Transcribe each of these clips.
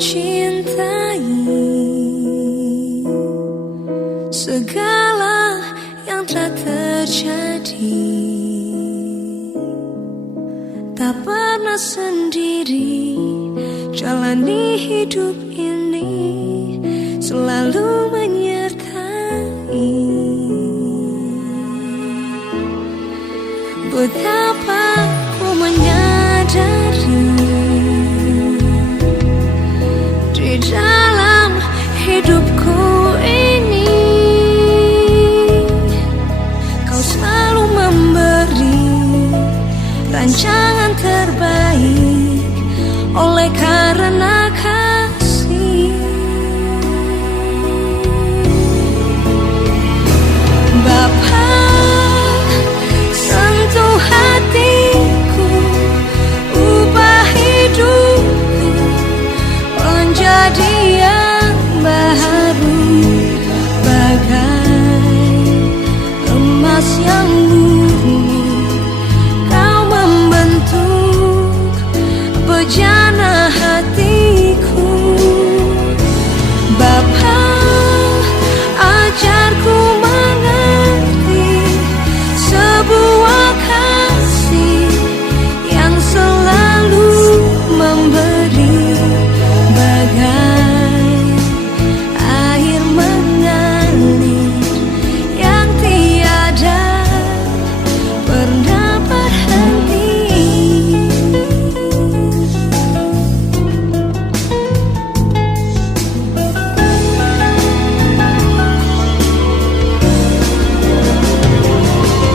mencintai segala yang telah terjadi. Tak pernah sendiri jalani hidup ini, selalu menyertai. Betapa ku menyadari di dalam hidupku ini, kau selalu memberi rancangan terbaik oleh karena kasih. Bapa, sentuh hatiku, ubah hidupku menjadi yang baru, bagai emas yang murni. Kau membentuk bejana hatiku. Bapa, ajarku mengerti sebuah kasih yang selalu memberi, bagai air mengalir yang tiada pernah berhenti.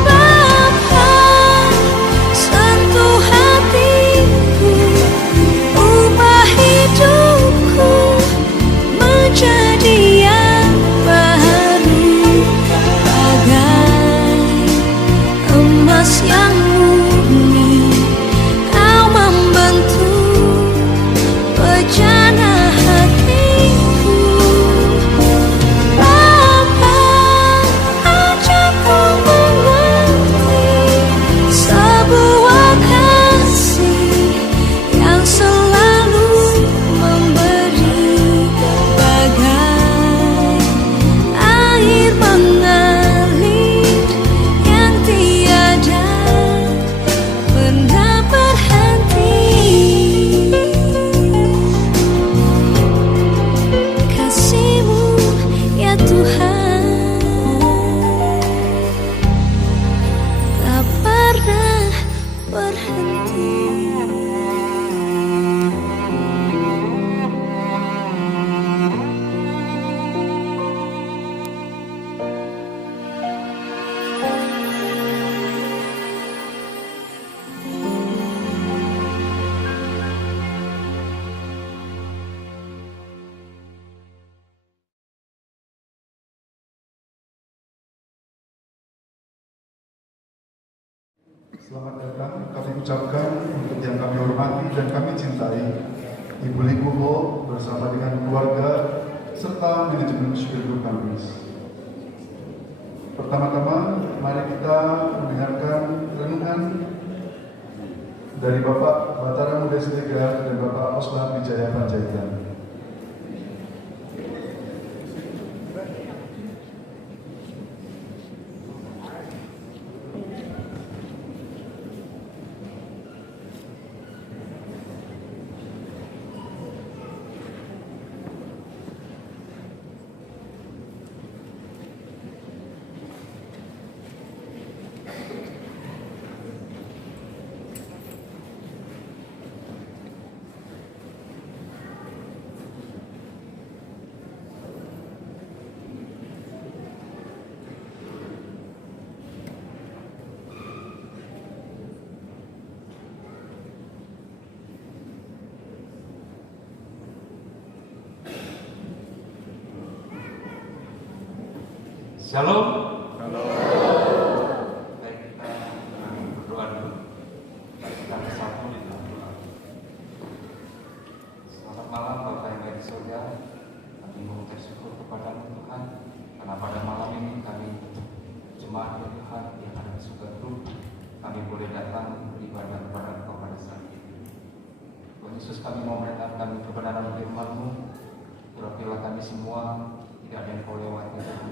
Bapa, sentuh hatiku, ubah hidupku menjadi yang baru, bagai emas yang murni. Kau membentuk bejana hatiku. Bapa, ajarku mengerti sebuah kasih yang selalu memberi, bagai air mengalir yang tiada pernah berhenti. Kasih-Mu ya Tuhan tak pernah berhenti. Selamat datang kami ucapkan untuk yang kami hormati dan kami cintai Ibu Liku Ho bersama dengan keluarga serta manajemen Spiritu Kampus. Pertama-tama mari kita mendengarkan renungan dari Bapak Batara Muda Siregar dan Bapak Osman Wijaya Panjaitan. Shalom. Baik, kita berdoa dulu. Kita bersatu di dalam doa. Selamat malam Bapak yang baik di surga. Kami mengucap syukur kepada Tuhan karena pada malam ini kami jemaat Tuhan yang ada di surga itu kami boleh datang beribadah kepada Engkau pada saat ini. Yesus, kami mau merenungkan kebenaran firman-Mu. Urapilah kami semua, tidak ada yang Kau lewati Tuhan.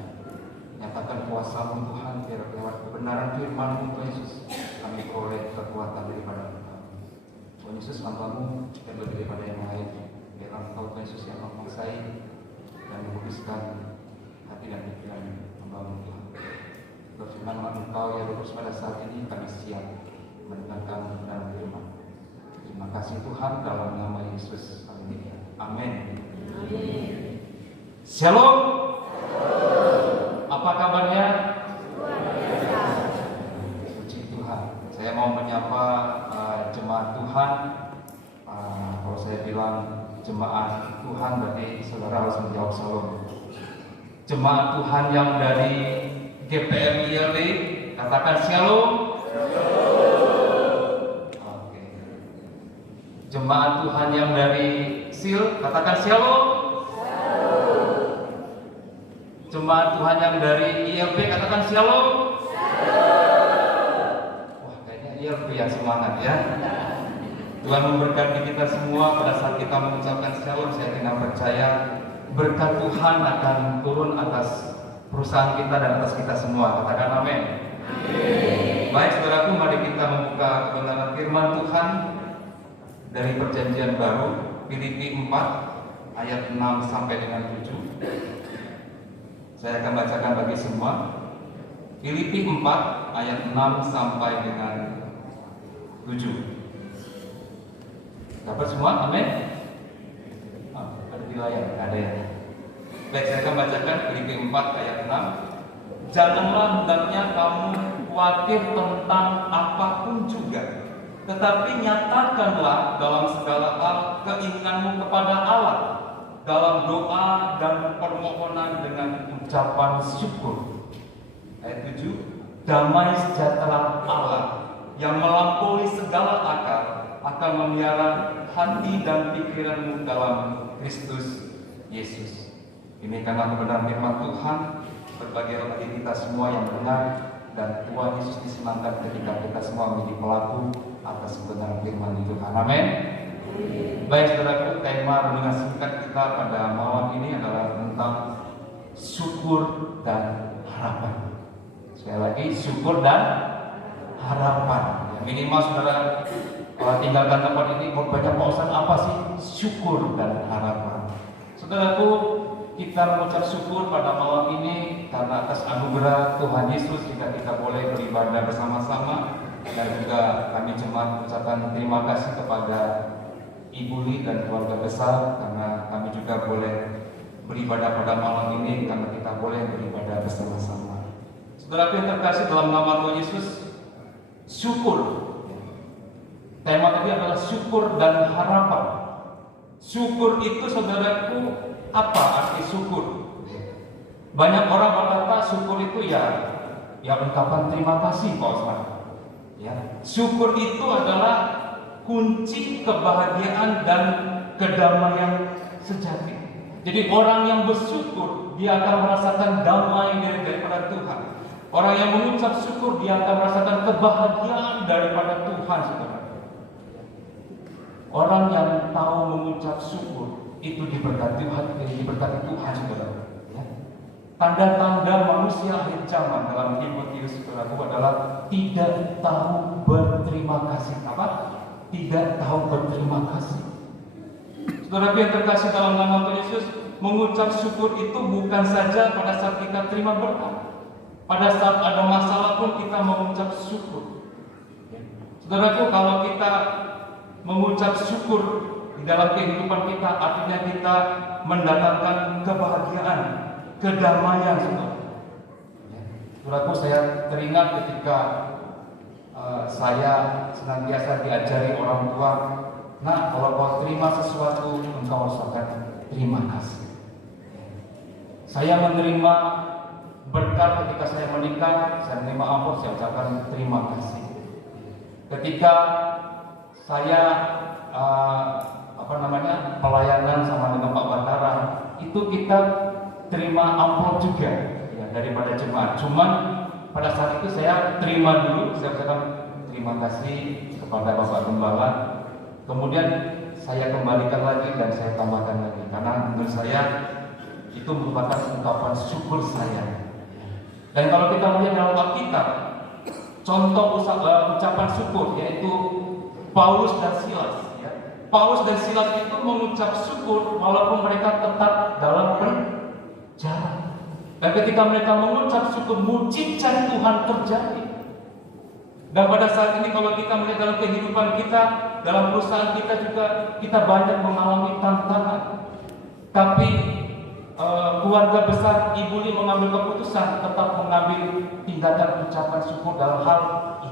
Nyatakan kuasa-Mu Tuhan, biar lewat kebenaran firman-Mu Tuhan Yesus, kami peroleh kekuatan daripada Tuhan. Tuhan Yesus, hamba-Mu dan lebih daripada yang lain. Biar Engkau Tuhan Yesus yang menguasai dan menguduskan hati dan pikiran hamba-Mu Tuhan. Berfirman Engkau ya Roh Kudus, pada saat ini kami siap mendengarkan kebenaran firman. Terima kasih Tuhan, dalam nama Yesus. Amin. Amin. Shalom. Apa kabarnya? Puji Tuhan. Saya mau menyapa jemaat Tuhan. Kalau saya bilang jemaat Tuhan, berarti saudara harus menjawab shalom. Jemaat Tuhan yang dari GPM ILD, katakan shalom. Oke. Jemaat Tuhan yang dari SIL, katakan shalom. Jemaat Tuhan yang dari ILP, katakan shalom. Wah, kayaknya ILP yang semangat ya. Tuhan memberkati kita semua pada saat kita mengucapkan shalom. Saya tidak percaya berkat Tuhan akan turun atas perusahaan kita dan atas kita semua. Katakan amin. Baik saudaraku, mari kita membuka kebenaran firman Tuhan dari Perjanjian Baru, Filipi 4 ayat 6 sampai dengan 7. Saya akan bacakan bagi semua. Filipi 4 ayat 6 sampai dengan 7. Dapat semua? Amin. Ada di layar, ada ya. Baik, saya akan bacakan Filipi 4 ayat 6. Janganlah hendaknya kamu khawatir tentang apapun juga, tetapi nyatakanlah dalam segala hal keinginanmu kepada Allah dalam doa dan permohonan dengan ucapan syukur. Ayat 7. Damai sejahtera Allah yang melampaui segala akal akan memelihara hati dan pikiranmu dalam Kristus Yesus. Ini karena kebenaran firman Tuhan, berbagai bagi kita semua yang benar, dan Tuhan Yesus disenangkan ketika kita semua menjadi pelaku atas kebenaran firman Tuhan. Amin. Baik saudaraku, tema renungan singkat kita pada malam ini adalah tentang syukur dan harapan. Sekali lagi, syukur dan harapan. Ya, minimal saudara kalau tinggalkan tempat ini mau banyak pausan apa sih syukur dan harapan. Saudaraku, kita mengucap syukur pada malam ini karena atas anugerah Tuhan Yesus kita boleh beribadah bersama-sama, dan juga kami jemaat mengucapkan terima kasih kepada Ibu Li dan keluarga besar karena kami juga boleh beribadah pada malam ini, karena kita boleh beribadah bersama-sama. Saudara yang terkasih dalam nama Tuhan Yesus, syukur. Tema tadi adalah syukur dan harapan. Syukur itu saudaraku, apa arti syukur? Banyak orang berkata syukur itu ya ungkapan terima kasih Pak Osman. Ya, syukur itu adalah kunci kebahagiaan dan kedamaian sejati. Jadi orang yang bersyukur, dia akan merasakan damai daripada Tuhan. Orang yang mengucap syukur, dia akan merasakan kebahagiaan daripada Tuhan, saudara. Orang yang tahu mengucap syukur itu diberkati Tuhan, saudara. Ya. Tanda-tanda manusia akhir zaman dalam Timotius saudaraku adalah tidak tahu berterima kasih. Apa? Tidak tahu berterima kasih. Saudara yang terkasih dalam nama Tuhan Yesus, mengucap syukur itu bukan saja pada saat kita terima berkat. Pada saat ada masalah pun kita mengucap syukur. Saudaraku, kalau kita mengucap syukur di dalam kehidupan kita, artinya kita mendatangkan kebahagiaan, kedamaian, saudara. Saudaraku, saya teringat ketika saya senantiasa diajari orang tua, nah kalau kau terima sesuatu, engkau harus katakan terima kasih. Saya menerima berkat ketika saya menikah, saya menerima amplop, saya ucapkan terima kasih. Ketika saya pelayanan sama dengan Pak Batara, itu kita terima amplop juga ya, daripada jemaat. Cuman pada saat itu saya terima dulu, saya ucapkan terima kasih kepada Bapak Gembala. Kemudian saya kembalikan lagi dan saya tambahkan lagi, karena menurut saya itu merupakan ungkapan syukur saya. Dan kalau kita melihat dalam Alkitab, contoh ucapan syukur yaitu Paulus dan Silas. Paulus dan Silas itu mengucap syukur walaupun mereka tetap dalam penjara. Dan ketika mereka mengucap syukur, mujizat Tuhan terjadi. Dan pada saat ini kalau kita melihat dalam kehidupan kita, dalam perusahaan kita juga, kita banyak mengalami tantangan. Tapi keluarga besar Ibu Li mengambil keputusan tetap mengambil tindakan ucapan syukur dalam hal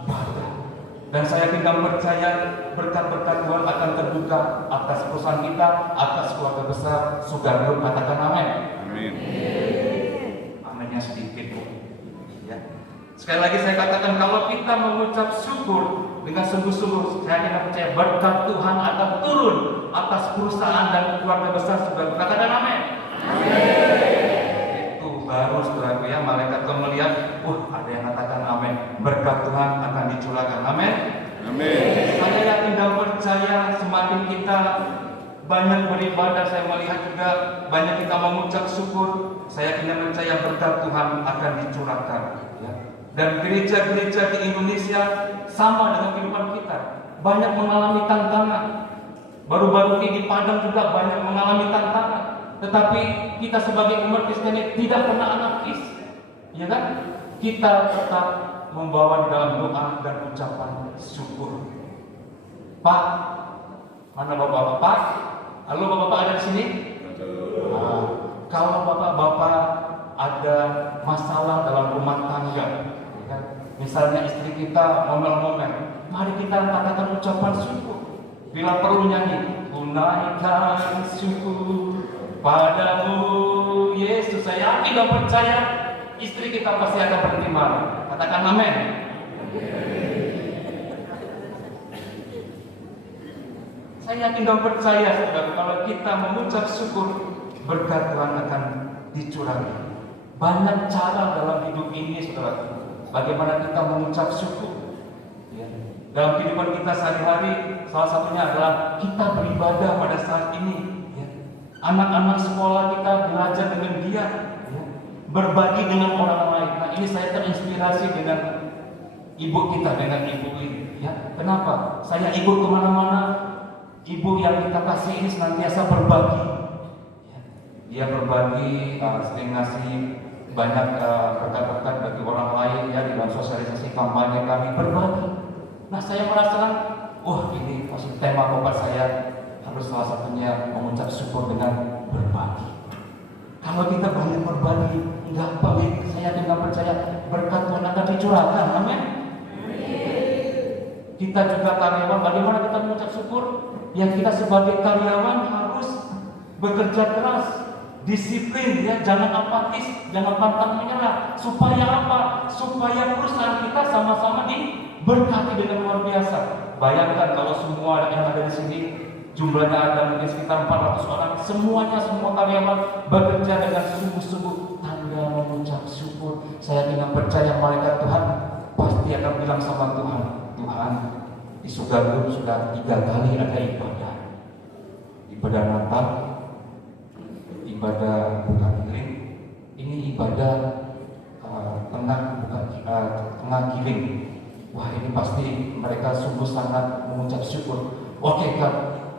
ibadah. Dan saya tinggal percaya berkat-berkat Tuhan akan terbuka atas perusahaan kita, atas keluarga besar Sugargroup. Katakan amin. Amin. Aminnya sedikit, Bu. Ya. Sekali lagi saya katakan, kalau kita mengucap syukur dengan sungguh-sungguh, saya akan percaya berkat Tuhan akan turun atas perusahaan dan keluarga besar Sugargroup. Katakan amin. Itu baru setelah itu ya, malaikat Tuhan melihat, ada yang katakan amin, berkat Tuhan akan dicurahkan. Amin. Amin. Saya yakin dan percaya semakin kita banyak beribadah, saya melihat juga banyak kita mengucap syukur, saya yakin dan percaya berkat Tuhan akan dicurahkan ya. Dan gereja-gereja di Indonesia sama dengan kehidupan kita, banyak mengalami tantangan. Baru-baru ini di Padang juga banyak mengalami tantangan. Tetapi kita sebagai umat Kristen tidak pernah anarkis, ya kan? Kita tetap membawa dalam doa dan ucapan syukur. Pak, mana bapak-bapak? Halo bapak-bapak, ada di sini? Kalau bapak-bapak ada masalah dalam rumah tangga, ya kan? Misalnya istri kita ngomel-ngomel, mari kita katakan ucapan syukur. Bila perlu nyanyi, kunaikan syukur padamu Yesus. Saya yakin dan percaya istri kita pasti akan berhenti marah. Katakan amin. Saya yakin dan percaya saudara, kalau kita mengucap syukur, berkat Tuhan akan dicurahkan. Banyak cara dalam hidup ini saudara, bagaimana kita mengucap syukur ya. Dalam kehidupan kita sehari-hari, salah satunya adalah kita beribadah pada saat ini. Anak-anak sekolah kita belajar dengan dia, ya. Berbagi dengan orang lain. Nah, ini saya terinspirasi dengan ibu kita, dengan Ibu Li. Ya. Kenapa? Saya ikut kemana-mana, ibu yang kita kasih ini senantiasa berbagi. Ya. Dia berbagi, sering ngasih banyak berkat-berkat bagi orang lain ya, di dalam sosialisasi kampanye kami berbagi. Nah, saya merasakan, ini masih tema pokok saya. Harus salah satunya mengucap syukur dengan berbagi. Kalau kita banyak berbagi, enggak apa-apa, saya tidak percaya berkat Tuhan akan dicurahkan. Amin. Kita juga karyawan, bagaimana kita mengucap syukur? Yang kita sebagai karyawan harus bekerja keras, disiplin, ya, jangan apatis, jangan pantang menyerah. Supaya apa? Supaya perusahaan kita sama-sama diberkati dengan luar biasa. Bayangkan kalau semua yang ada di sini, jumlahnya ada mungkin sekitar 400 orang, semua karyawan bekerja dengan sungguh-sungguh tanda mengucap syukur. Saya tidak percaya malaikat Tuhan pasti akan bilang sama Tuhan, Tuhan di Sugargroup sudah 3 kali ada ibadah Natal, ibadah buka giling, ini ibadah tengah giling. Wah, ini pasti mereka sungguh sangat mengucap syukur. Oke Kak,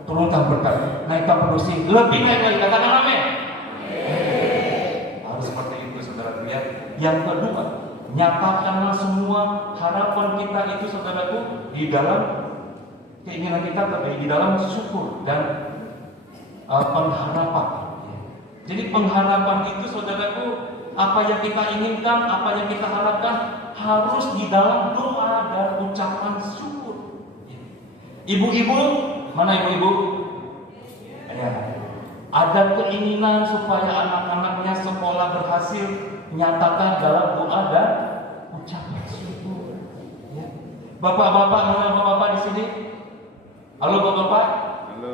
turunkan berkat, naikkan produksi, lebih naik lagi, katakan amin. Harus seperti itu saudaraku ya. Yang kedua, nyatakanlah semua harapan kita itu saudaraku di dalam keinginan kita, di dalam syukur dan pengharapan. Jadi pengharapan itu saudaraku, apa yang kita inginkan, apa yang kita harapkan harus di dalam doa dan ucapan syukur. Ibu-ibu, mana ibu-ibu? Ya. Ada keinginan supaya anak-anaknya sekolah berhasil, nyatakan dalam doa dan ucapan syukur. Ya. Bapak-bapak, mana bapak-bapak di sini? Halo bapak-bapak. Halo.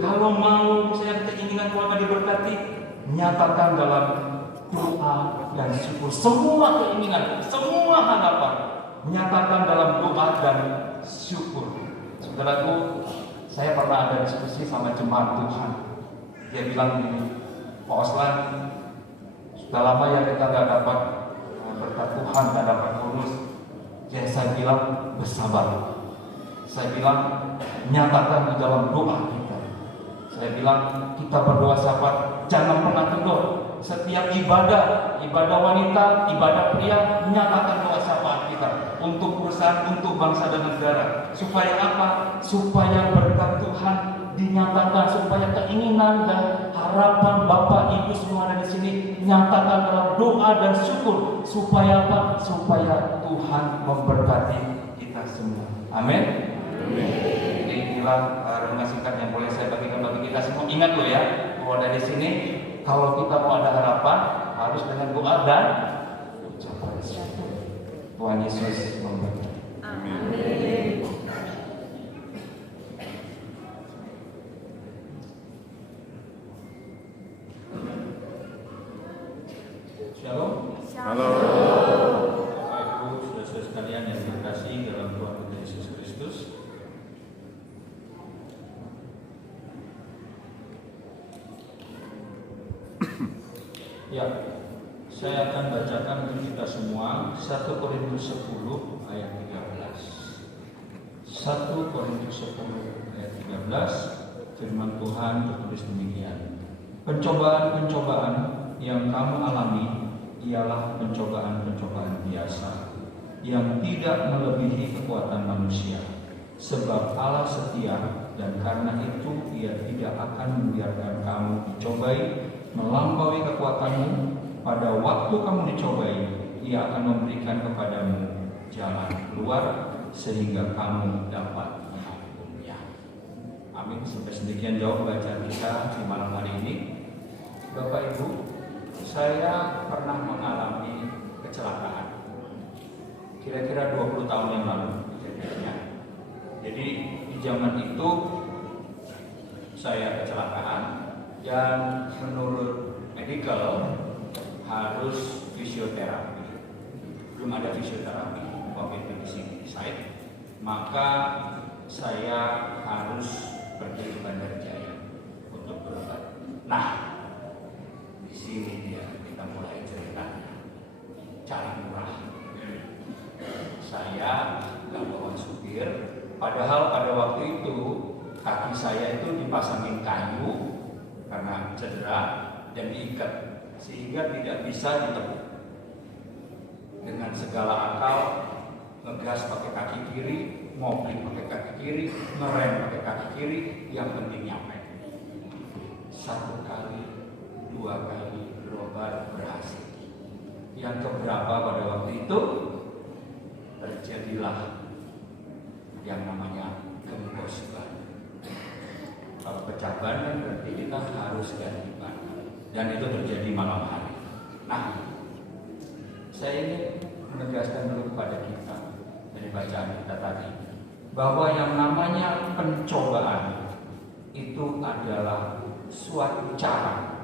Kalau mau saya keinginan keluarga diberkati, nyatakan dalam doa dan syukur. Semua keinginan, semua harapan, nyatakan dalam doa dan syukur. Saudaraku, Saya pernah ada diskusi sama jemaat Tuhan. Dia bilang gini, Pak Oslan, sudah lama ya kita nggak dapat berkat Tuhan, nggak dapat lulus. Ya saya bilang bersabar. Saya bilang nyatakan di dalam doa kita. Saya bilang kita berdoa sahabat, jangan pernah kendor. Setiap ibadah wanita, ibadah pria, nyatakan doa syafaat kita untuk perusahaan, untuk bangsa dan negara. Supaya apa? Supaya berkat Tuhan dinyatakan, supaya keinginan dan harapan Bapak Ibu semua ada di sini nyatakan dalam doa dan syukur. Supaya apa? Supaya Tuhan memberkati kita semua. Amin. Jadi inilah renungan singkat yang boleh saya bagikan bagi kita semua. Ingat loh ya, bahwa dari sini kalau kita mau ada harapan harus dengan doa dan ucapan syukur. Tuhan Yesus memberkati. Amin. Shalom. Halo. Bapak Ibu, saudara-saudara sekalian yang terkasih dalam Tuhan kita Yesus Kristus. Ya, saya akan bacakan untuk kita semua 1 Korintus 10 ayat 13. 1 Korintus 10 ayat 13, firman Tuhan tertulis demikian. Pencobaan-pencobaan yang kamu alami ialah pencobaan-pencobaan biasa yang tidak melebihi kekuatan manusia. Sebab Allah setia dan karena itu Ia tidak akan membiarkan kamu dicobai melampaui kekuatanmu. Pada waktu kamu dicobai, Ia akan memberikan kepadamu jalan keluar sehingga kamu dapat mengampunnya. Amin. Sampai sedemikian jauh bacaan kita di malam hari ini. Bapak Ibu, saya pernah mengalami kecelakaan. Kira-kira 20 tahun yang lalu kejadiannya. Jadi di zaman itu saya kecelakaan dan menurut medical harus fisioterapi. Belum ada fisioterapi waktu itu di sini di site. Maka saya harus pergi ke Bandar Jaya untuk berobat. Nah, di sini dia kita mulai ceritanya. Cari murah. Saya nggak bawa supir, padahal pada waktu itu kaki saya itu dipasangin kayu karena cedera dan diikat sehingga tidak bisa ditepuk. Dengan segala akal, ngegas pakai kaki kiri, ngopling pakai kaki kiri, ngerem pakai kaki kiri, yang penting nyampe. 1 kali, 2 kali berobat berhasil. Yang keberapa pada waktu itu terjadilah yang namanya gembos ban. Kalau pecah ban kan berarti kita harus ganti ban, dan itu terjadi malam hari. Nah, saya ingin menegaskan dulu kepada kita dari bacaan kita tadi bahwa yang namanya pencobaan itu adalah suatu cara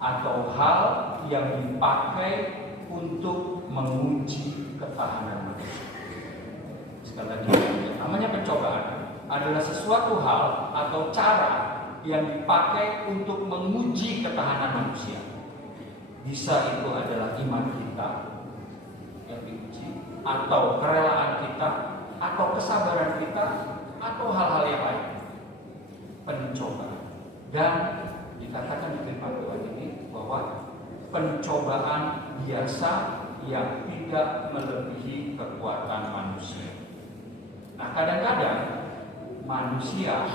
atau hal yang dipakai untuk menguji ketahanan manusia. Sekali lagi, yang namanya pencobaan adalah sesuatu hal atau cara yang dipakai untuk menguji ketahanan manusia. Bisa itu adalah iman kita yang diuji, atau kerelaan kita, atau kesabaran kita, atau hal-hal yang lain. Pencobaan. Dan dikatakan di firman Tuhan ini bahwa pencobaan biasa yang tidak melebihi kekuatan manusia. Nah, kadang-kadang manusia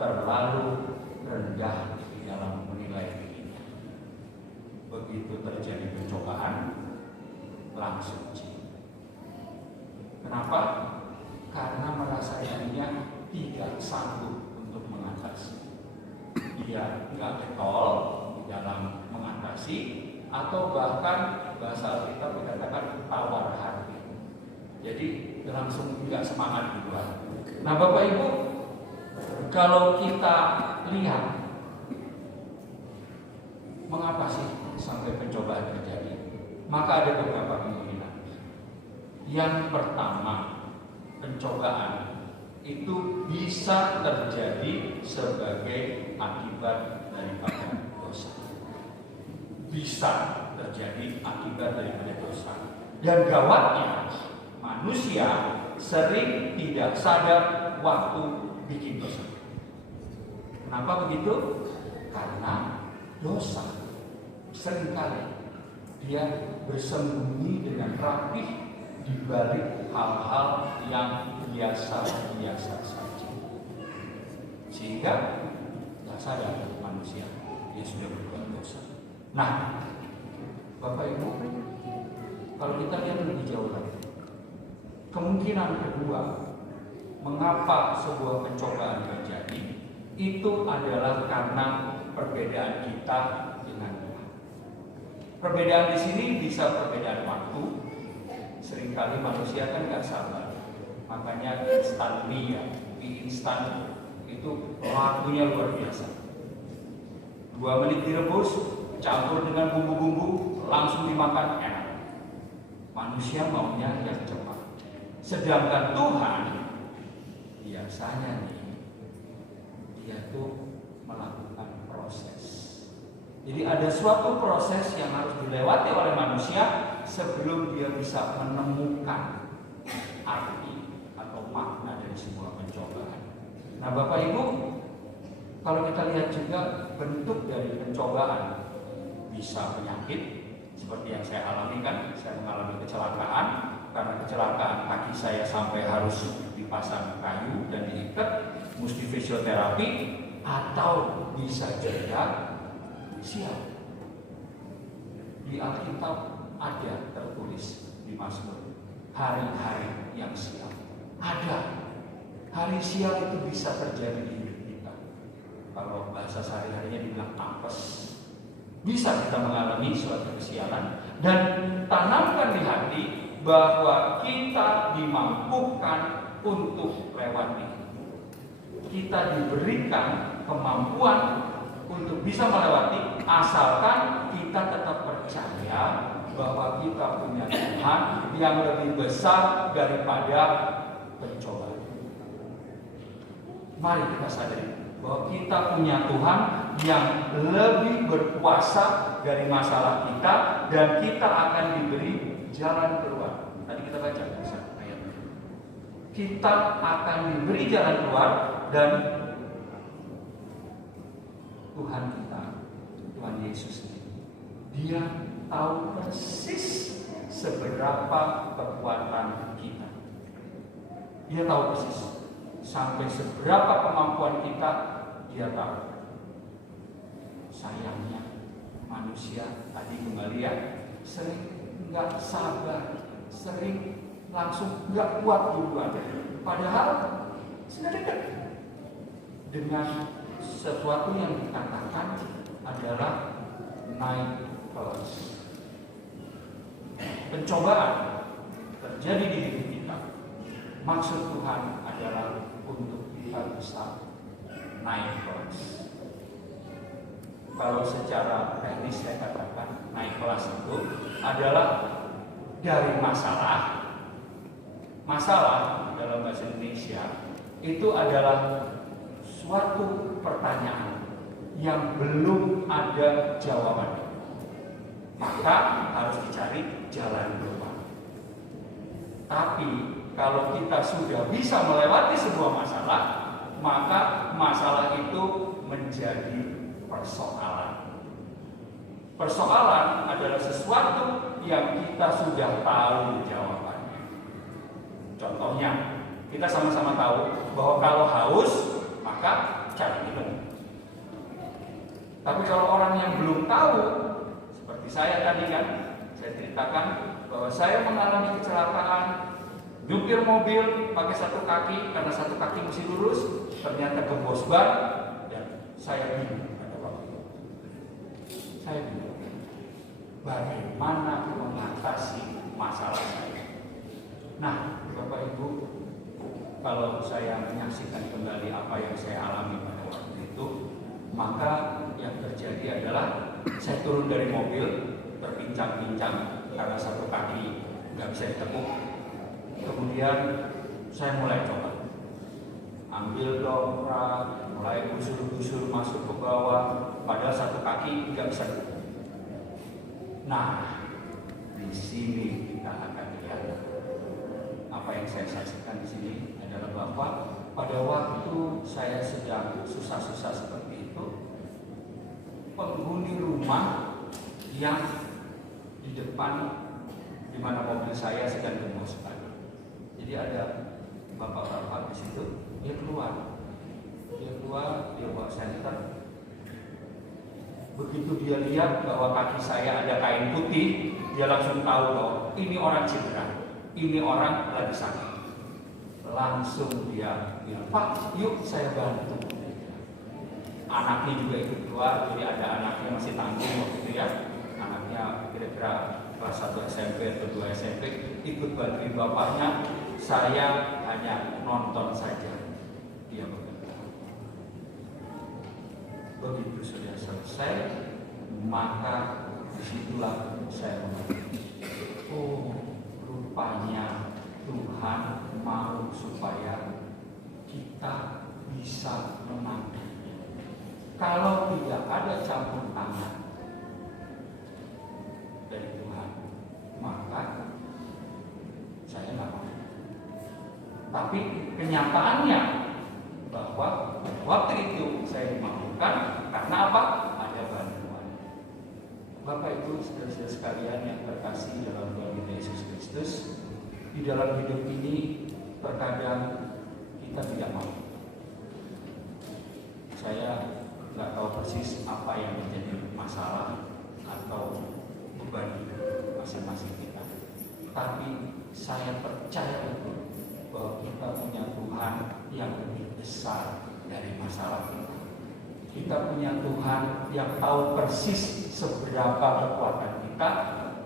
terlalu rendah di dalam menilai dirinya. Begitu terjadi pencobaan, langsung cinta. Kenapa? Karena merasa dirinya tidak sanggup untuk mengatasi. Dia nggak getol di dalam mengatasi, atau bahkan bahasa Alkitab dikatakan tawar hati. Jadi langsung nggak semangat duluan. Nah, Bapak Ibu, kalau kita lihat mengapa sih sampai pencobaan terjadi, maka ada beberapa kemungkinan. Yang pertama, pencobaan itu bisa terjadi sebagai akibat daripada dosa. Bisa terjadi akibat daripada dosa. Dan gawatnya, manusia sering tidak sadar waktu bikin dosa. Kenapa begitu? Karena dosa seringkali dia bersembunyi dengan rapih di balik hal-hal yang biasa-biasa saja. Sehingga tidak sadar manusia dia sudah berbuat dosa. Nah, Bapak Ibu, kalau kita lihat lebih jauh lagi, kemungkinan kedua mengapa sebuah pencobaan terjadi itu adalah karena perbedaan kita dengan Tuhan. Perbedaan di sini bisa perbedaan waktu. Seringkali manusia kan nggak sabar, makanya instan mie instan itu lakunya luar biasa. 2 menit direbus, campur dengan bumbu-bumbu, langsung dimakan, enak. Manusia maunya yang cepat. Sedangkan Tuhan biasanya nih, dia tuh melakukan proses. Jadi ada suatu proses yang harus dilewati oleh manusia sebelum dia bisa menemukan arti atau makna dari sebuah pencobaan. Nah, Bapak Ibu, kalau kita lihat juga bentuk dari pencobaan, bisa penyakit seperti yang saya alami kan, saya mengalami kecelakaan. Karena kecelakaan kaki saya sampai harus dipasang kayu dan diikat, mesti fisioterapi, atau bisa juga sial. Di Alkitab ada tertulis di Mazmur hari-hari yang sial. Ada. Hari sial itu bisa terjadi di hidup kita. Kalau bahasa sehari-harinya dibilang apes. Bisa kita mengalami suatu kesialan dan tanamkan di hati bahwa kita dimampukan untuk lewati. Kita diberikan kemampuan untuk bisa melewati asalkan kita tetap percaya bahwa kita punya Tuhan yang lebih besar daripada pencobaan. Mari kita sadari bahwa kita punya Tuhan yang lebih berkuasa dari masalah kita dan kita akan diberi jalan keluar. Tadi kita baca ayatnya. Kita akan diberi jalan keluar dan Tuhan kita, Tuhan Yesus ini, Dia tahu persis seberapa kekuatan kita. Dia tahu persis sampai seberapa kemampuan kita. Dia tahu. Sayangnya manusia tadi kembali ya, sering nggak sabar, sering langsung nggak kuat duluan. Padahal sudah dekat dengan sesuatu yang dikatakan adalah naik kelas. Pencobaan terjadi di hidup kita. Maksud Tuhan adalah untuk kita bisa naik kelas. Kalau secara teknis saya katakan naik kelas itu adalah dari masalah dalam bahasa Indonesia itu adalah suatu pertanyaan yang belum ada jawabannya, maka harus dicari jalan keluar. Tapi kalau kita sudah bisa melewati sebuah masalah, maka masalah itu menjadi persoalan. Persoalan adalah sesuatu yang kita sudah tahu jawabannya. Contohnya, kita sama-sama tahu bahwa kalau haus, maka cari minum. Tapi kalau orang yang belum tahu, seperti saya tadi kan, saya ceritakan bahwa saya mengalami kecelakaan, nyupir mobil pakai satu kaki karena satu kaki masih lurus, ternyata gembos ban dan saya bingung. Saya bingung bagaimana mengatasi masalah saya. Nah, Bapak Ibu, kalau saya menyaksikan kembali apa yang saya alami pada waktu itu, maka yang terjadi adalah saya turun dari mobil, terpincang-pincang karena satu kaki nggak bisa ditekuk. Kemudian saya mulai coba. ambil dongkrak, mulai gusur-gusur masuk ke bawah, padahal satu kaki tidak bisa. Nah, di sini kita akan lihat apa yang saya saksikan di sini adalah bahwa pada waktu saya sedang susah-susah seperti itu, penghuni rumah yang di depan di mana mobil saya sedang gemoskan. Jadi ada bapak-bapak di situ, dia keluar, dia bawa senter. Begitu dia lihat bahwa kaki saya ada kain putih, dia langsung tahu bahwa ini orang cedera, ini orang lagi sakit. Langsung dia bilang, "Pak, yuk saya bantu." Anaknya juga ikut keluar, jadi ada anaknya masih tanggung waktu itu ya. Anaknya kira-kira kelas 1 SMP atau 2 SMP ikut bantuin bapaknya. Saya hanya nonton saja. Dia bekerja. Begitu sudah selesai, maka disitulah saya mengerti. Oh, rupanya Tuhan mau supaya kita bisa menang. Kalau tidak ada campur tangan dari Tuhan, maka saya nggak mau. Tapi kenyataannya bahwa waktu itu saya dimampukan karena apa? Ada bantuan. Bapak Ibu, saudara-saudara sekalian yang terkasih dalam Tuhan kita Yesus Kristus, di dalam hidup ini terkadang kita tidak mau. Saya nggak tahu persis apa yang menjadi masalah atau beban masing-masing kita. Tapi saya percaya itu bahwa kita punya Tuhan yang lebih besar dari masalah kita. Kita punya Tuhan yang tahu persis seberapa kekuatan kita.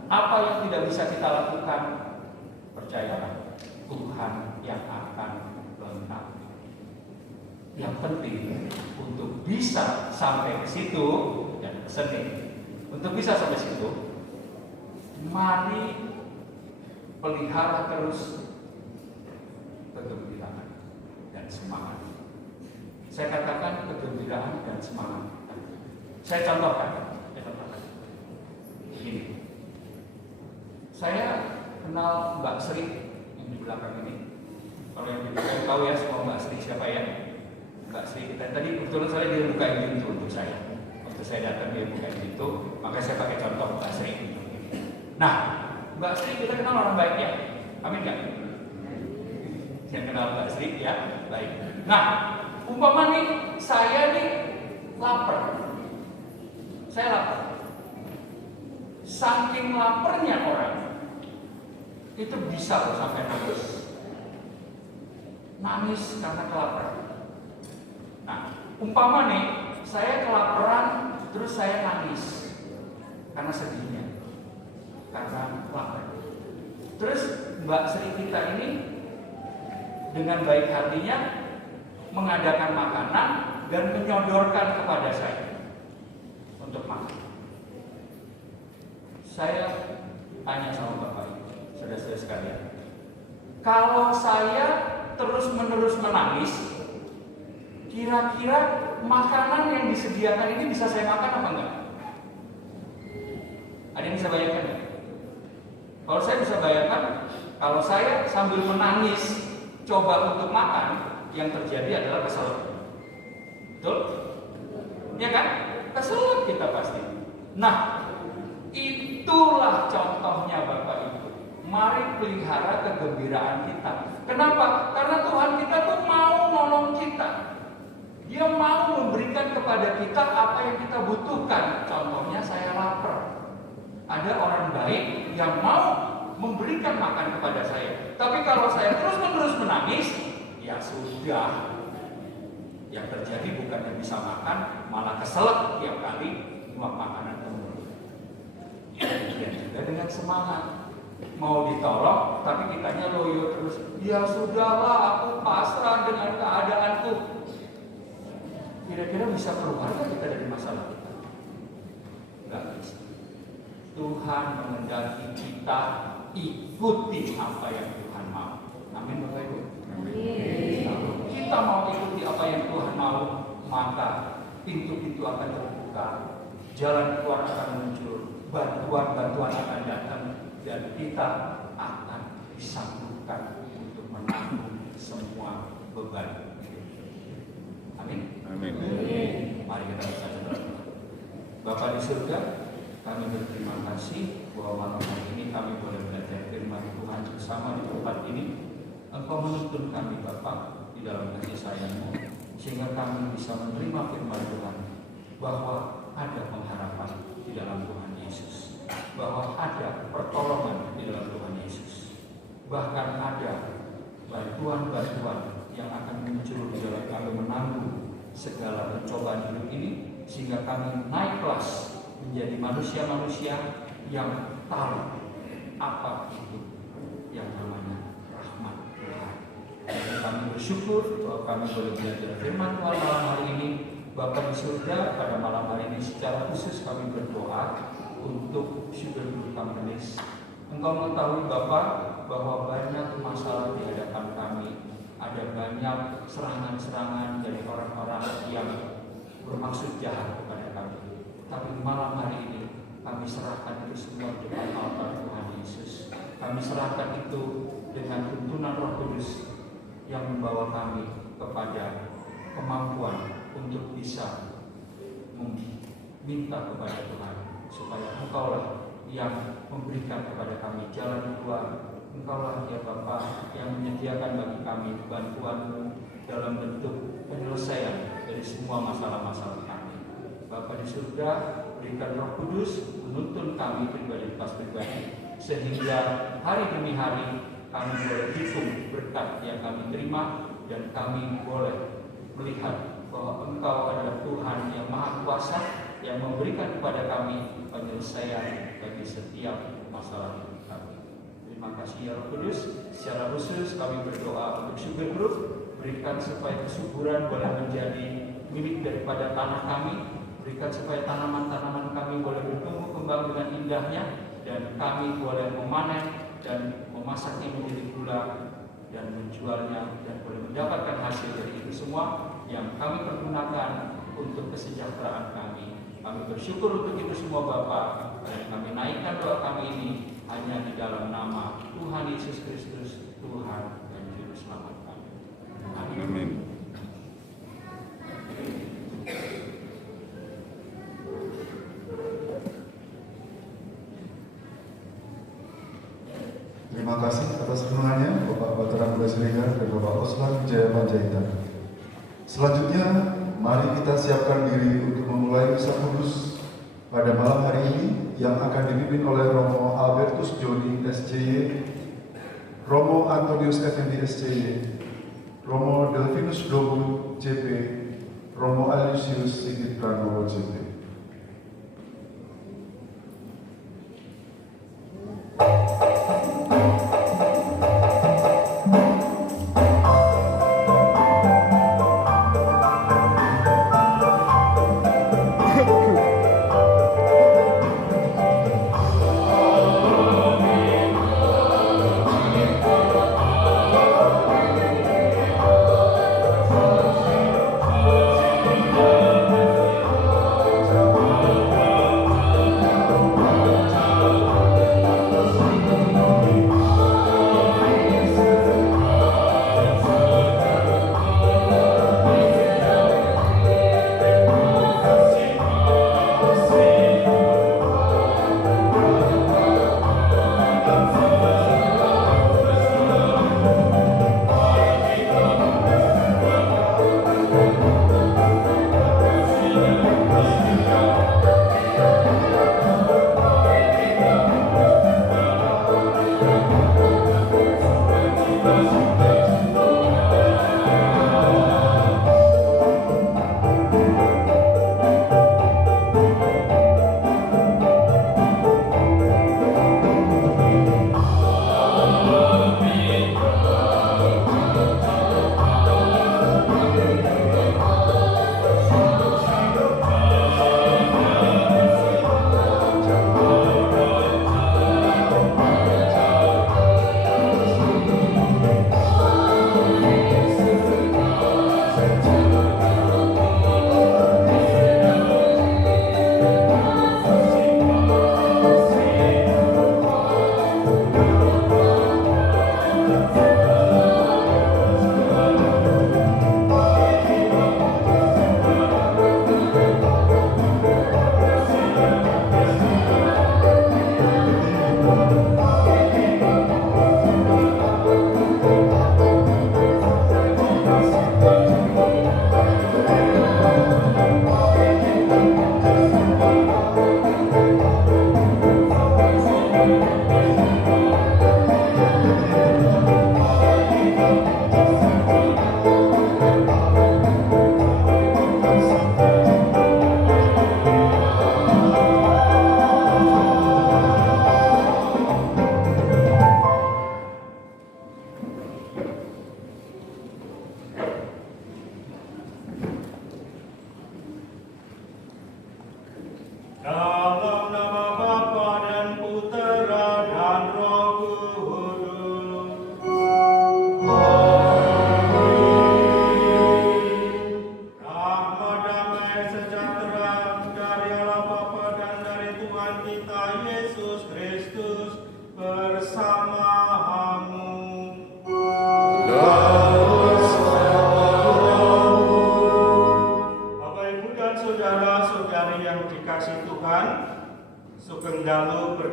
Apa yang tidak bisa kita lakukan, percayalah, Tuhan yang akan lengkapi. Yang penting untuk bisa sampai ke situ, dan pesan untuk bisa sampai situ, mari pelihara terus kegembiraan dan semangat. Saya katakan kegembiraan dan semangat. Saya contohkan. Begini, saya kenal Mbak Sri yang di belakang ini. Kalau yang di belakang tahu ya semua Mbak Sri siapa ya? Mbak Sri kita tadi kebetulan saya dia bukain pintu untuk saya. Waktu saya datang dia bukain pintu, maka saya pakai contoh Mbak Sri. Nah, Mbak Sri kita kenal orang baiknya, amin nggak? Saya kenal Mbak Sri ya, baik. Nah, umpama nih saya nih lapar, saya lapar. Saking laparnya orang itu bisa loh sampai nangis karena kelaparan. Nah, umpama nih saya kelaparan terus saya nangis karena sedihnya, karena lapar. Terus Mbak Sri kita ini dengan baik hatinya mengadakan makanan dan menyodorkan kepada saya untuk makan. Saya tanya sama Bapak Ibu, saudara-saudara sekalian, kalau saya terus-menerus menangis, kira-kira makanan yang disediakan ini bisa saya makan apa enggak? Ada yang bisa bayangkan enggak? Kalau saya bisa bayangkan, kalau saya sambil menangis coba untuk makan, yang terjadi adalah keselet. Betul? Ya kan? Keselet kita pasti. Nah, itulah contohnya Bapak Ibu. Mari pelihara kegembiraan kita. Kenapa? Karena Tuhan kita tuh mau nolong kita. Dia mau memberikan kepada kita apa yang kita butuhkan. Contohnya saya lapar. Ada orang baik yang mau memberikan makan kepada saya. Tapi kalau saya terus-menerus menangis, ya sudah. Yang terjadi bukannya bisa makan, malah keselak tiap kali nuang makanan ke mulut. Dan juga dengan semangat. Mau ditolong, tapi kitanya loyo terus. Ya sudahlah, aku pasrah dengan keadaanku. Kira-kira bisa keluar gak kita dari masalah kita? Enggak bisa. Tuhan menghendaki kita ikuti apa yang Tuhan mau. Amin Bapak Ibu. Amin. Kalau kita kita mau ikuti apa yang Tuhan mau, maka pintu-pintu akan terbuka, jalan keluar akan muncul, bantuan-bantuan akan datang, dan kita akan disanggupkan untuk menanggung semua beban. Amin. Amin. Mari kita bersatu berdoa. Bapa di surga, kami berterima kasih bahwa malam hari ini kami boleh belajar firman Tuhan bersama di tempat ini. Engkau menuntun kami Bapa di dalam kasih sayang-Mu, sehingga kami bisa menerima firman Tuhan bahwa ada pengharapan di dalam Tuhan Yesus, bahwa ada pertolongan di dalam Tuhan Yesus, bahkan ada bantuan-bantuan yang akan muncul di dalam kami menanggung segala pencobaan hidup ini, sehingga kami naik kelas menjadi manusia-manusia yang tahu apa itu yang namanya rahmat Tuhan. Dan kami bersyukur bahwa kami boleh belajar firman Tuhan malam hari ini. Bapa di surga, pada malam hari ini secara khusus kami berdoa untuk Sugar Group Companies. Engkau mengetahui Bapa bahwa banyak masalah di hadapan kami, ada banyak serangan-serangan dari orang-orang yang bermaksud jahat kepada kami. Tapi malam hari ini kami serahkan itu semua di depan altar Tuhan Yesus. Kami serahkan itu dengan tuntunan Roh Kudus yang membawa kami kepada kemampuan untuk bisa meminta kepada Tuhan supaya Engkaulah yang memberikan kepada kami jalan keluar. Engkaulah ya Bapa yang menyediakan bagi kami bantuan-Mu dalam bentuk penyelesaian dari semua masalah-masalah kami. Bapa di surga, berikan Roh Kudus menuntun kami pribadi, sehingga hari demi hari kami boleh hitung berkat yang kami terima, dan kami boleh melihat bahwa Engkau adalah Tuhan yang Maha Kuasa yang memberikan kepada kami penyelesaian bagi setiap masalah hidup kami. Terima kasih ya Roh Kudus. Secara khusus kami berdoa untuk Sugar Group, berikan supaya kesuburan boleh menjadi milik daripada tanah kami, berikan supaya tanaman-tanaman kami boleh bertumbuh kembang dengan indahnya, dan kami boleh memanen dan memasaknya menjadi gula dan menjualnya, dan boleh mendapatkan hasil dari itu semua yang kami pergunakan untuk kesejahteraan kami. Kami bersyukur untuk itu semua Bapa, dan kami naikkan doa kami ini hanya di dalam nama Tuhan Yesus Kristus, Tuhan dan Juru Selamat kami. Amin. Amin. Terima kasih atas renungannya Bapak Batara Muda Siregar dan Bapak Osman Jaya Panjaitan. Selanjutnya, mari kita siapkan diri untuk memulai misa kudus pada malam hari ini yang akan dipimpin oleh Romo Albertus Joni SCY, Romo Antonius Effendi SCY, Romo Delvinus Dobu JP, Romo Alusius Sigit Prabowo JP.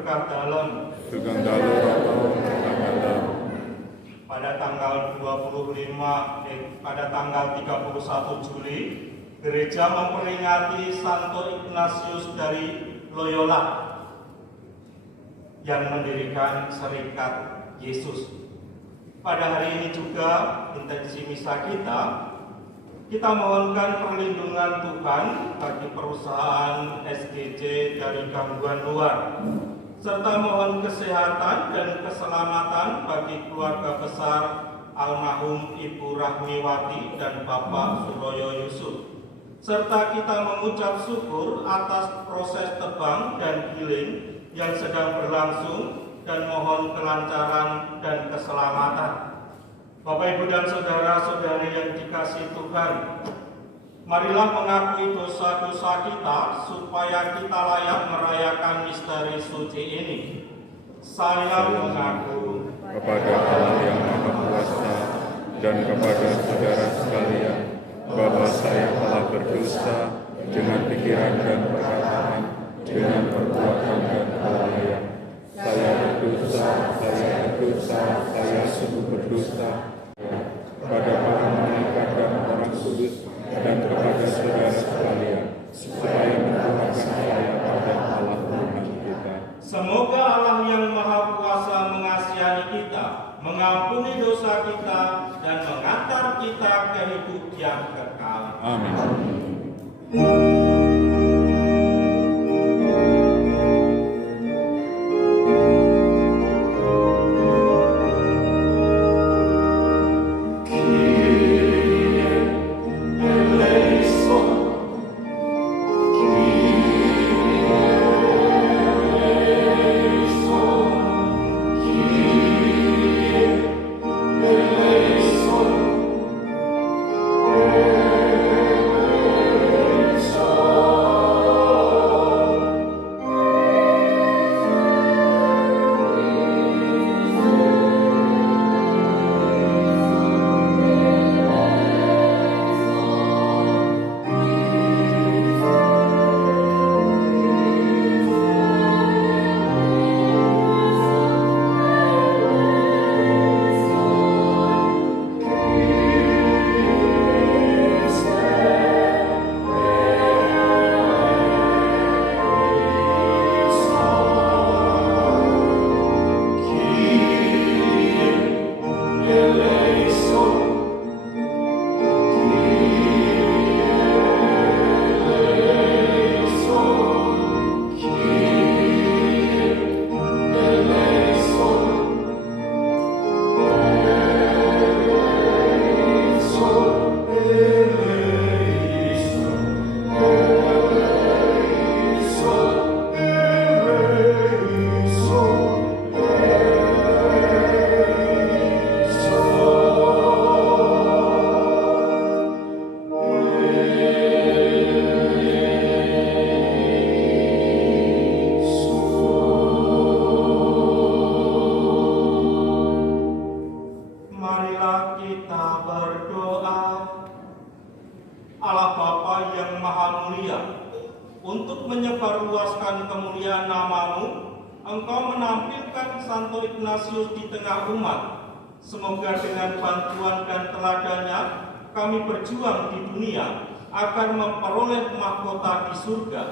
berkah dalam. Sugeng dalu rata berkah dalam. Pada tanggal 31 Juli, gereja memperingati Santo Ignatius dari Loyola yang mendirikan Serikat Yesus. Pada hari ini juga intensi misa kita mohonkan perlindungan Tuhan bagi perusahaan SGJ dari gangguan luar, serta mohon kesehatan dan keselamatan bagi keluarga besar almarhum Ibu Rahmiwati dan Bapak Suroyo Yusuf. Serta kita mengucap syukur atas proses tebang dan healing yang sedang berlangsung dan mohon kelancaran dan keselamatan. Bapak, Ibu, dan saudara-saudari yang dikasihi Tuhan, marilah mengakui dosa-dosa kita supaya kita layak merayakan misteri suci ini. Saya mengaku Kepada Allah yang Maha Kuasa dan kepada saudara sekalian, bahwa saya telah berdosa dengan pikiran dan perkataan, dengan perbuatan dan kelalaian. Saya berdosa, saya sungguh berdosa kepada para malaikat dan orang kudus dan kepada saudara sekalian, supaya mencurahkan saya pada Allah Tuhan kita. semoga Allah yang Maha Kuasa mengasihani kita, mengampuni dosa kita, dan mengantar kita ke hidup yang kekal. Amin. Untuk menyebarluaskan kemuliaan nama-Mu, Engkau menampilkan Santo Ignatius di tengah umat. Semoga dengan bantuan dan teladannya kami berjuang di dunia agar memperoleh mahkota di surga.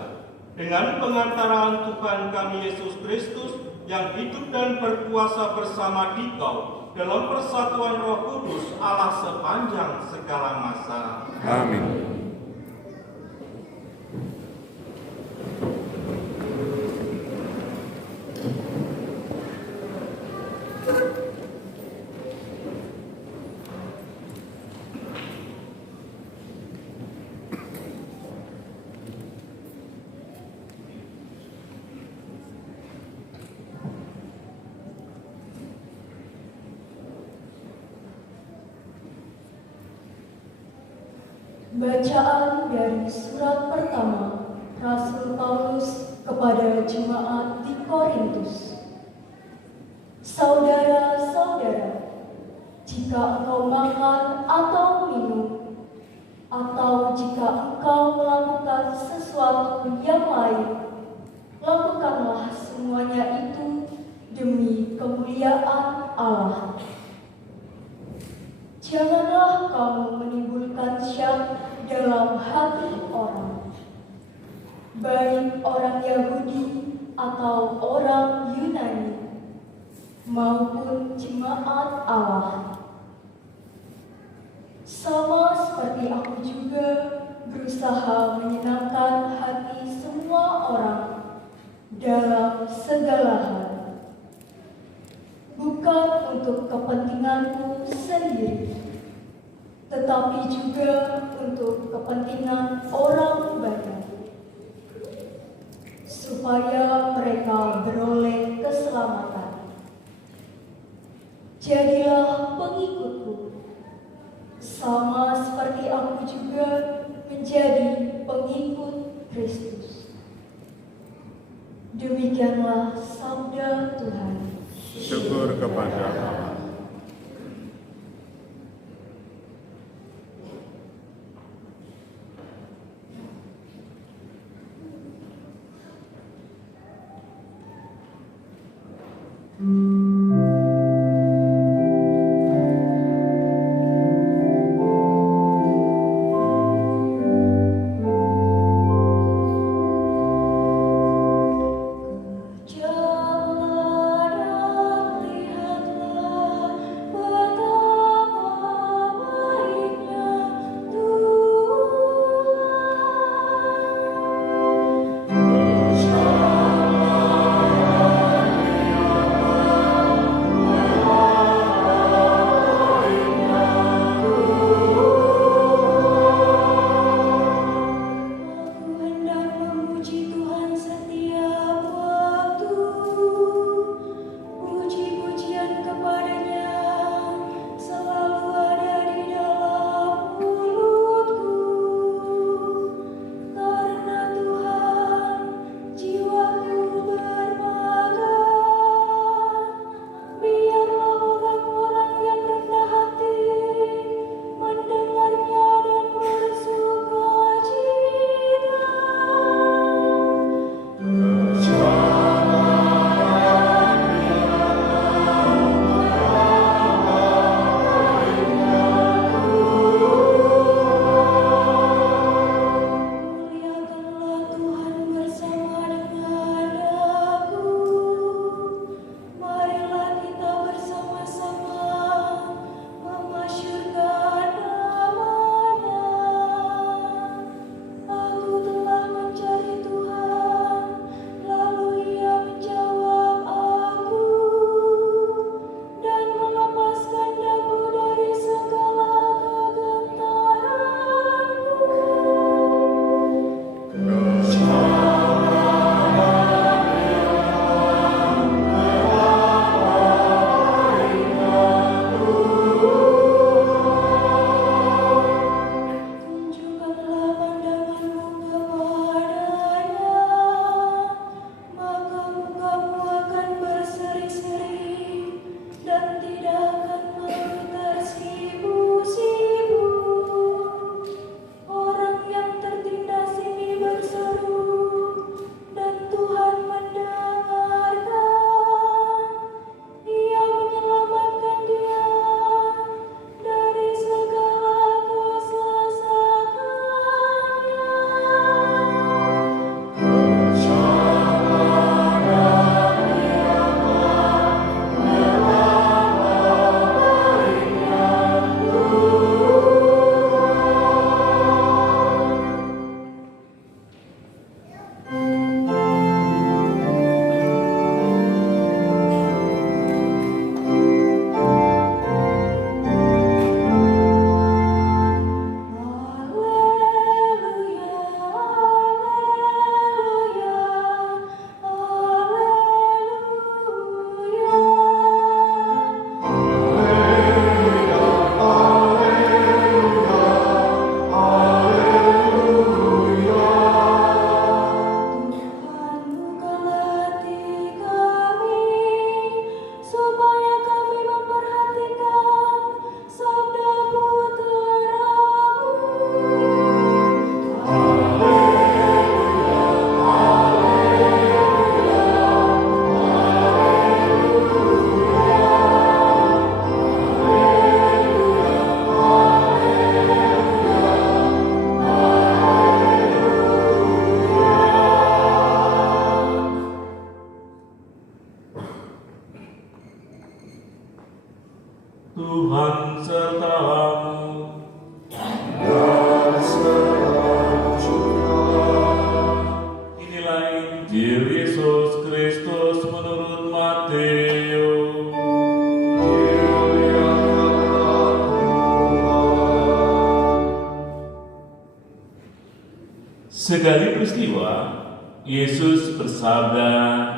Dengan pengantaraan Tuhan kami Yesus Kristus yang hidup dan berkuasa bersama Dikau dalam persatuan Roh Kudus Allah sepanjang segala masa. Amin. Bacaan dari surat pertama Rasul Paulus kepada jemaat di Korintus. Saudara-saudara, jika engkau makan atau minum, atau jika engkau melakukan sesuatu yang lain, lakukan lakukanlah semuanya itu demi kemuliaan Allah. Janganlah kamu menimbulkan syak dalam hati orang, baik orang Yahudi atau orang Yunani, maupun jemaat Allah. Sama seperti aku juga berusaha menyenangkan hati semua orang dalam segala hal, bukan untuk kepentinganku sendiri, tetapi juga untuk kepentingan orang banyak, supaya mereka beroleh keselamatan. Jadilah pengikutku, sama seperti aku juga menjadi pengikut Kristus. Demikianlah sabda Tuhan. Syukur kepada Allah. Jangan lihatlah Tuhan sertamu. Inilah Injil Yesus Kristus menurut Matius. Sekali peristiwa, Yesus bersabda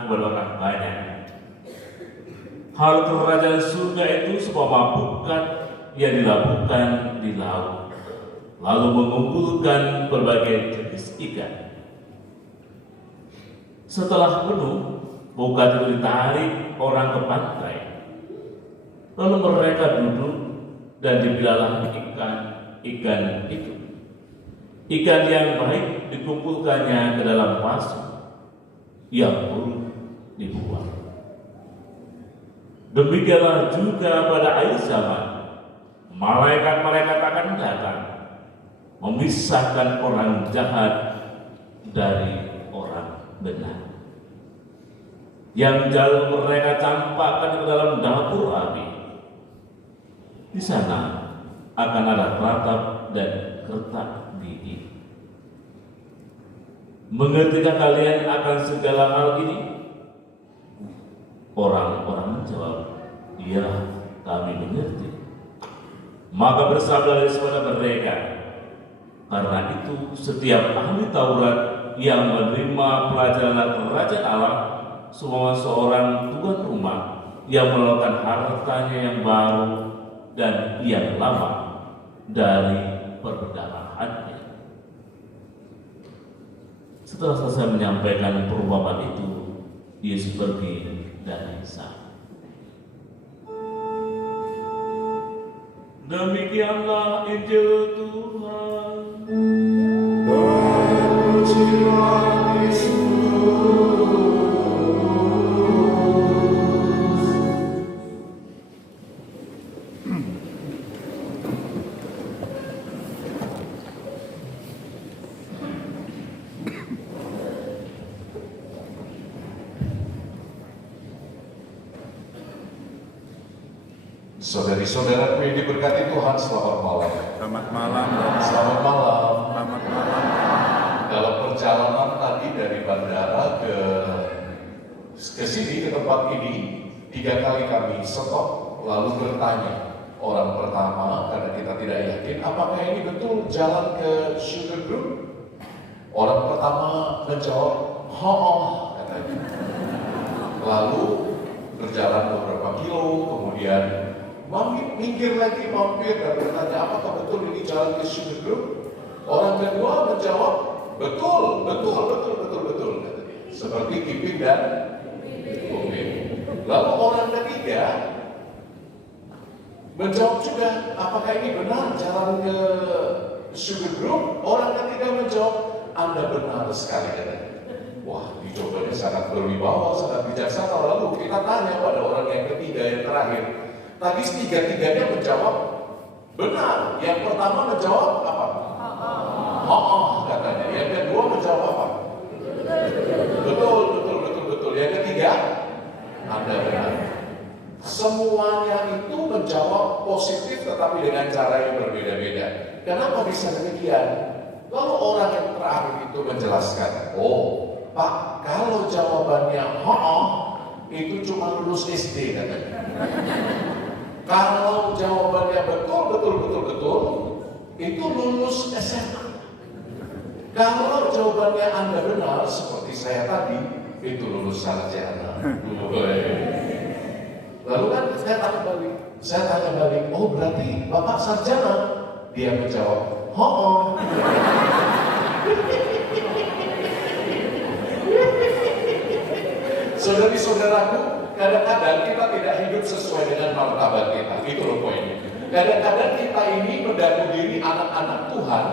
kepada orang banyak, hal kerajaan surga itu sebuah mabukan yang dilabuhkan di laut, lalu mengumpulkan berbagai jenis ikan. Setelah penuh, bukan itu ditarik orang ke pantai, lalu mereka duduk dan dipilah ikan itu. Ikan yang baik dikumpulkannya ke dalam pasu, yang buruk dibuang. Demikianlah juga pada akhir zaman, malaikat-malaikat akan datang, memisahkan orang jahat dari orang benar. Yang jauh mereka campakkan ke dalam dapur api. Di sana akan ada ratap dan kertak gigi. Mengertikah kalian akan segala hal ini? Orang-orang menjawab, iya, kami mengerti. Maka bersabdalah kepada mereka, karena itu setiap ahli Taurat yang menerima pelajaran kerajaan Allah, semua seorang tuan rumah yang melakukan hartanya yang baru dan yang lama dari perbendaharanya. Setelah selesai menyampaikan perumpamaan itu, Yesus pergi dari sana. Demikianlah Injil Tuhan. Saudari-saudaraku yang diberkati Tuhan, selamat malam. Selamat malam. Selamat malam. Selamat malam. Dalam perjalanan tadi dari bandara ke sini, ke tempat ini, 3 kali kami stop lalu bertanya. Orang pertama, karena kita tidak yakin apakah ini betul jalan ke Sugar Group. Orang pertama menjawab, katanya. Lalu berjalan beberapa kilo, kemudian minggir lagi, mampir dan bertanya, apakah betul ini jalan ke Sugar Group? Orang kedua menjawab, betul. Seperti Ipin dan Upin. Lalu orang ketiga menjawab juga, apakah ini benar jalan ke Sugar Group? Orang ketiga menjawab, Anda benar sekali, katanya. Wah, dicobanya sangat berwibawa, sangat bijaksana. Lalu kita tanya pada orang yang ketiga, yang terakhir. Tadi 3-tiganya menjawab benar. Yang pertama menjawab apa? Katanya. Yang kedua menjawab apa? Betul. Yang ketiga, Anda benar. Semuanya itu menjawab positif tetapi dengan cara yang berbeda-beda. Kenapa bisa demikian? Lalu orang yang terakhir itu menjelaskan, Pak, kalau jawabannya itu cuma lulus SD, katanya. Kalau jawabannya betul, itu lulus SMA. Kalau jawabannya Anda benar, seperti saya tadi, itu lulus sarjana. Lalu kan saya tanya balik, berarti Bapak sarjana? Dia menjawab, Saudari-saudaraku, kadang-kadang kita tidak hidup sesuai dengan martabat kita. Itu loh poinnya. Kadang-kadang kita ini mengaku diri anak-anak Tuhan,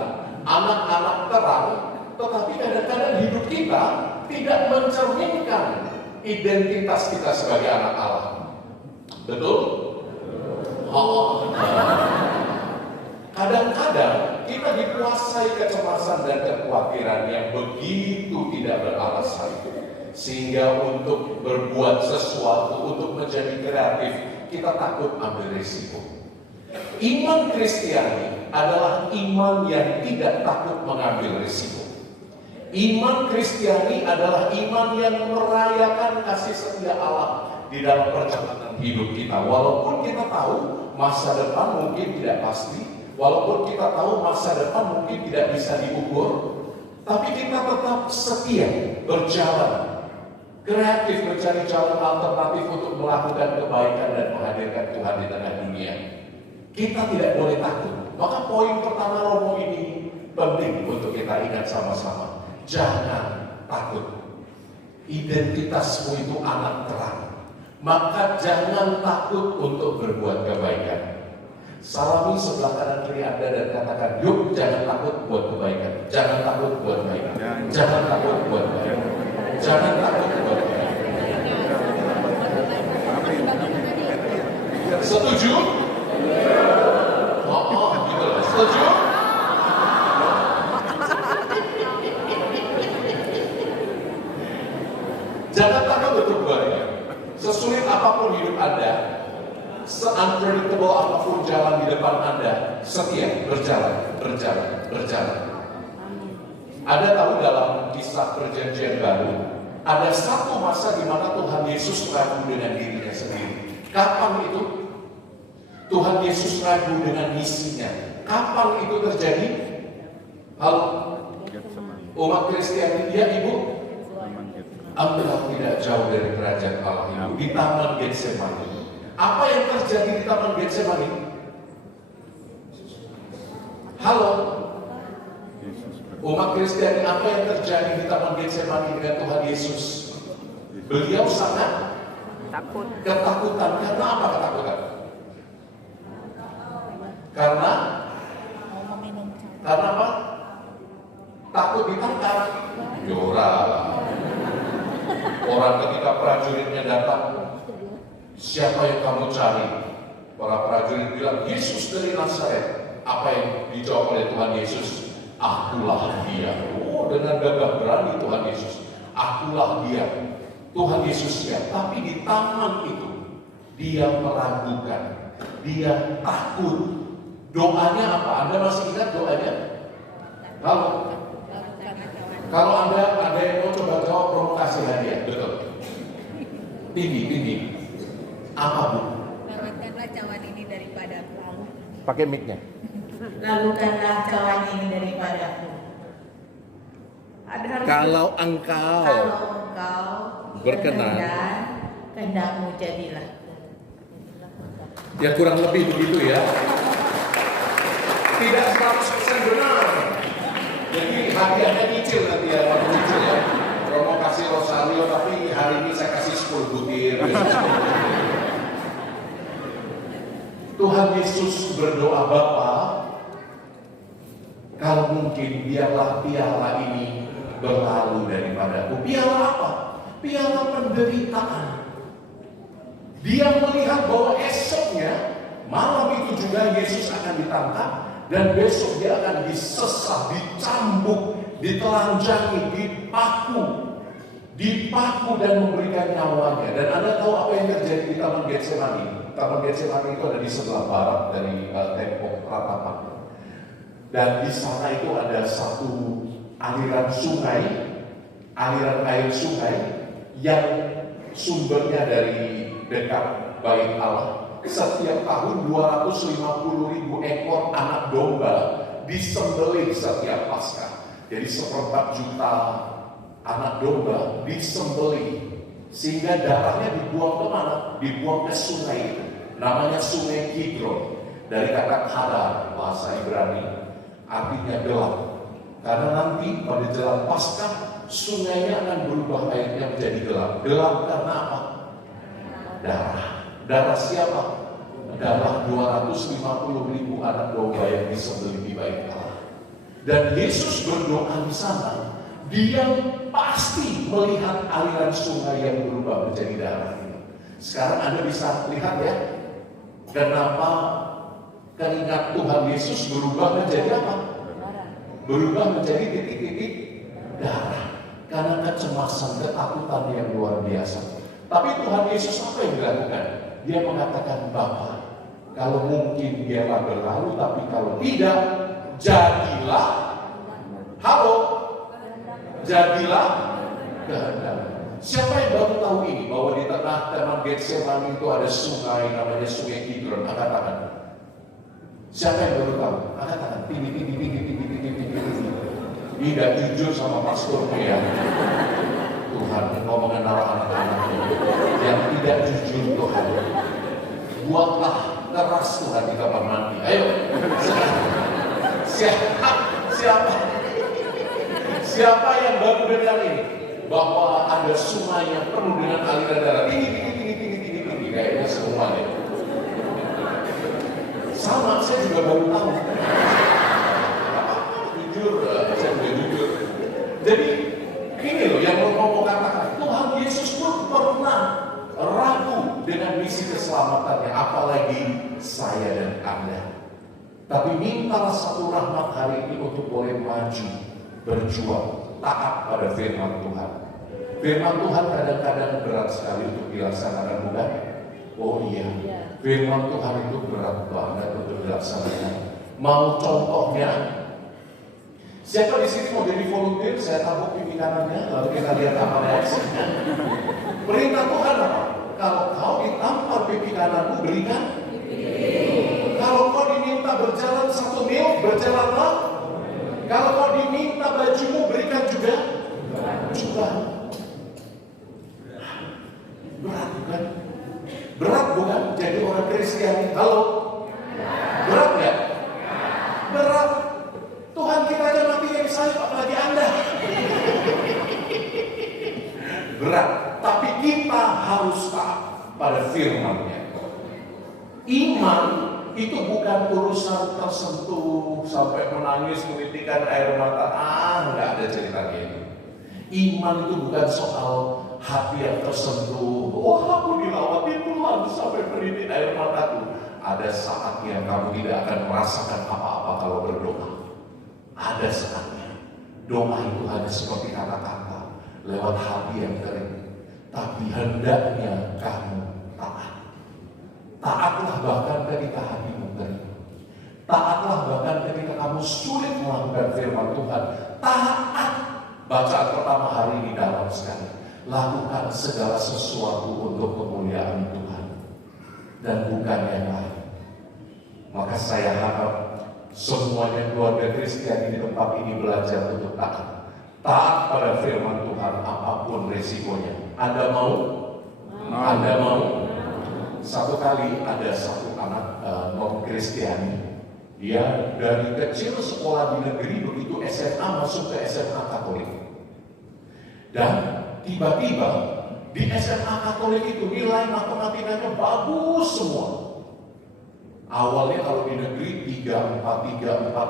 anak-anak terang, tetapi kadang-kadang hidup kita tidak mencerminkan identitas kita sebagai anak Allah. Betul? Kadang-kadang kita dikuasai kecemasan dan kekhawatiran yang begitu tidak beralasan, sehingga untuk berbuat sesuatu, untuk menjadi kreatif, kita takut ambil risiko. Iman Kristiani adalah iman yang tidak takut mengambil risiko. Iman Kristiani adalah iman yang merayakan kasih setia Allah di dalam perjalanan hidup kita. Walaupun kita tahu masa depan mungkin tidak pasti, walaupun kita tahu masa depan mungkin tidak bisa diukur, tapi kita tetap setia berjalan, kreatif mencari jalan alternatif untuk melakukan kebaikan dan menghadirkan Tuhan di tengah dunia. Kita tidak boleh takut. Maka poin pertama Romo ini penting untuk kita ingat sama-sama. Jangan takut. Identitasmu itu anak terang. Maka jangan takut untuk berbuat kebaikan. Salami sebelah kanan kiri Anda dan katakan, yuk jangan takut buat kebaikan. Jangan takut buat kebaikan. Jangan takut buat kebaikan. Jangan takut buat kebaikan. Setuju? Gitu lah. Setuju? Jangan takut untuk kebaikan. Sesulit apapun hidup Anda, se-unpredictable apapun jalan di depan Anda, setia berjalan, berjalan, berjalan. Anda tahu dalam kisah perjanjian baru, ada satu masa di mana Tuhan Yesus ragu dengan dirinya sendiri. Kapan itu? Tuhan Yesus ragu dengan misinya. Kapan itu terjadi? Halo? Umat Kristiani, ya Ibu? Anda tidak jauh dari kerajaan Allah Ibu, di Taman Getsemani. Apa yang terjadi di Taman Getsemani? Halo? Umat Kristiani, apa yang terjadi di Taman Getsemani dengan Tuhan Yesus? Beliau sangat takut. Ketakutan. Karena apa ketakutan? Karena apa? Takut ditangkap. Yora. Orang ketika prajuritnya datang, siapa yang kamu cari? Para prajurit bilang, Yesus dari Nazaret. Apa yang dijawab oleh Tuhan Yesus? Akulah dia. Oh, dengan gagah berani Tuhan Yesus. Akulah dia. Tuhan Yesus ya. Tapi di taman itu, dia meragukan. Dia takut. Doanya apa? Anda masih ingat doanya? Kalau Anda ada yang mau coba jawab, Romo kasih hadiah. Betul. Tinggi. Apa Bu? Lalukanlah cawan ini daripadaku. Pakai mic-nya. Lalukanlah cawan ini daripadaku. Kalau engkau berkenan, kehendakmu jadilah. Ya kurang lebih begitu ya. Tidak 100% benar. Jadi hadiahnya nyicil nanti ya, waktu nyicil ya. Romo kasih rosario, tapi hari ini saya kasih 10 butir. Tuhan Yesus berdoa, Bapa, kalau mungkin biarlah piala ini berlalu daripadaku. Piala apa? Piala penderitaan. Dia melihat bahwa esoknya, malam itu juga Yesus akan ditangkap, dan besok dia akan disesat, dicambuk, ditelanjangi, dipaku dan memberikan nyawanya. Dan Anda tahu apa yang terjadi di Taman Getsemani? Taman Getsemani itu ada di sebelah barat dari tembok ratapan. Dan di sana itu ada satu aliran air sungai yang sumbernya dari dekat Bait Allah. Setiap tahun 250.000 ekor anak domba disembelih setiap Paskah. Jadi 1/4 juta anak domba disembelih, sehingga darahnya dibuang ke mana? Dibuang ke sungai itu. Namanya Sungai Kidron. Dari kata Hadar, bahasa Ibrani, artinya gelap. Karena nanti pada jelang Paskah, sungainya akan berubah airnya menjadi gelap. Gelap karena apa? Darah. Darah siapa? Darah 250.000 anak domba yang disembelih di Bait Allah. Dan Yesus berdoa di sana, dia pasti melihat aliran sungai yang berubah menjadi darah. Sekarang Anda bisa lihat ya, kenapa keringat Tuhan Yesus berubah menjadi apa? Berubah menjadi titik-titik darah. Karena kecemasan, ketakutan yang luar biasa. Tapi Tuhan Yesus apa yang dilakukan? dia mengatakan, Bapa, kalau mungkin biarlah berlalu, tapi kalau tidak, jadilah, halo, jadilah kehendak. Siapa yang baru tahu ini, bahwa di tengah Taman Getsemani itu ada sungai, namanya Sungai Kidron? Angkat tangan. Siapa yang baru tahu? Angkat tangan. Tinggi. Tidak jujur sama pastormu ya. Tuhan mau mengenal anak-anakmu yang tidak jujur Tuhan. Buatlah keras Tuhan di kamar mandi. Ayo. Siapa yang baru dengar ini? Bahwa ada sungai yang penuh dengan aliran darah. Tinggi. Kayaknya semua deh. Sama, saya juga baru tahu. Jujur, saya juga jujur. Jadi, ini loh yang mau katakan. Tuhan Yesus pun pernah ragu dengan misi keselamatannya. Apalagi saya dan Anda. Tapi mintalah satu rahmat hari ini untuk boleh maju, berjuang, taat pada firman Tuhan. Firman Tuhan kadang-kadang berat sekali untuk dilaksanakan, bukan? Oh iya, firman Tuhan itu berat banget untuk dilaksanakan. Mau contohnya? Siapa di sini mau jadi volunteer? Saya tabuk pipi kanannya, lalu kita lihat apa reaksinya. Perintah Tuhan apa? Kalau kau ditampar pipi kananmu, berikan. Kalau kau diminta berjalan 1 mil, berjalanlah. Kalau kau diminta bajumu, berikan juga. Berat bukan? Berat bukan jadi orang Kristiani? Halo? Berat nggak? Berat. Tuhan kita aja matinya saya, apalagi Anda. Berat. Tapi kita harus taat pada firman-Nya. Iman itu bukan urusan tersentuh sampai menangis, menitikan air mata. Nggak ada ceritanya itu. Iman itu bukan soal hati yang tersentuh. Wah, aku dilawati Tuhan sampai menitik air mataku. Ada saat yang kamu tidak akan merasakan apa-apa kalau berdoa. Ada saatnya. Doa itu hanya seperti kata-kata lewat hati yang kering. Tapi hendaknya kamu taat. Taatlah bahkan ketika hatimu kering. Taatlah bahkan ketika kamu sulit melakukan firman Tuhan. Taat. Bacaan pertama hari ini dalam sekali. Lakukan segala sesuatu untuk kemuliaan Tuhan dan bukan yang lain. Maka saya harap semuanya keluarga Kristiani di tempat ini belajar untuk taat. Taat pada firman Tuhan apapun resikonya. Anda mau? Anda mau? Satu kali ada satu anak non-Kristiani. Dia dari kecil sekolah di negeri, begitu SMA masuk ke SMA Katolik. Dan tiba-tiba di SMA Katolik itu nilai matematikanya bagus semua. Awalnya kalau di negeri 3-4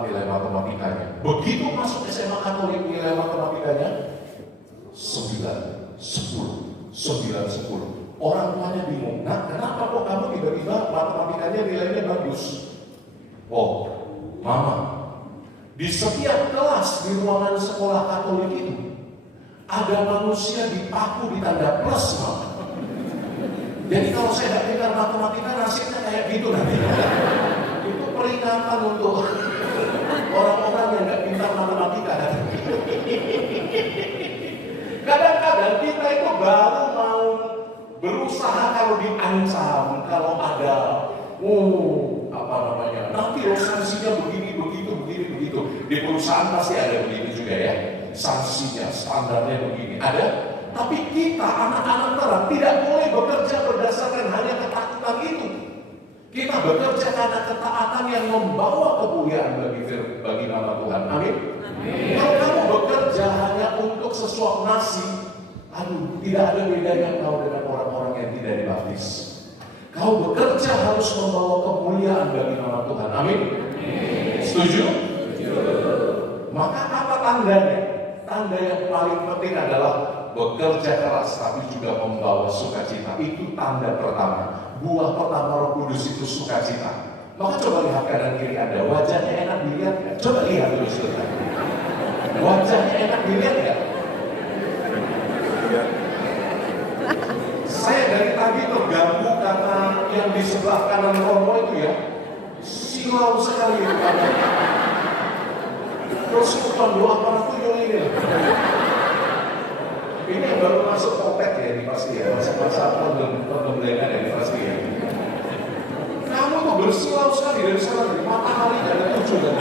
nilai matematikanya. Begitu masuk SMA Katolik nilai matematikanya 9-10. Orang tuanya bingung. Nah, kenapa kok kamu tiba-tiba matematikanya nilainya bagus? Oh, Mama, di setiap kelas di ruangan sekolah Katolik itu ada manusia dipaku di tanda plus, Mama. Jadi kalau saya tidak pintar matematika, nasibnya kayak gitu nanti. Itu peringatan untuk orang-orang yang tidak pintar matematika. Kadang-kadang kita itu baru mau berusaha kalau diancam, kalau ada, nanti sanksinya begini, begitu. Di perusahaan pasti ada begitu juga ya. Sanksinya, standarnya begini. Ada. Tapi kita, anak-anak terang, tidak boleh bekerja berdasarkan hanya ketakutan itu. Kita bekerja karena ketaatan yang membawa kemuliaan bagi nama Tuhan. Amin. Kalau kamu bekerja hanya untuk sesuap nasi, tidak ada bedanya kau dengan orang-orang yang tidak dibaptis. Kau bekerja harus membawa kemuliaan bagi nama Tuhan. Amin. Setuju? Maka apa tandanya? Tanda yang paling penting adalah bekerja keras tapi juga membawa sukacita. Itu tanda pertama. Buah pertama Roh Kudus itu sukacita. Maka coba lihat kanan kiri Anda. Wajahnya enak dilihat nggak? Coba lihat terus. Wajahnya enak dilihat nggak? Saya dari tadi terganggu karena bersilau sekali itu ada. Terus bukan doa para tuyul ini. Ini yang baru masuk kopek ya ini pasti ya, masa-masa pembelajaran ya ini pasti ya. Kamu tuh bersilau sekali dari sana, dari matahari ada 7 dan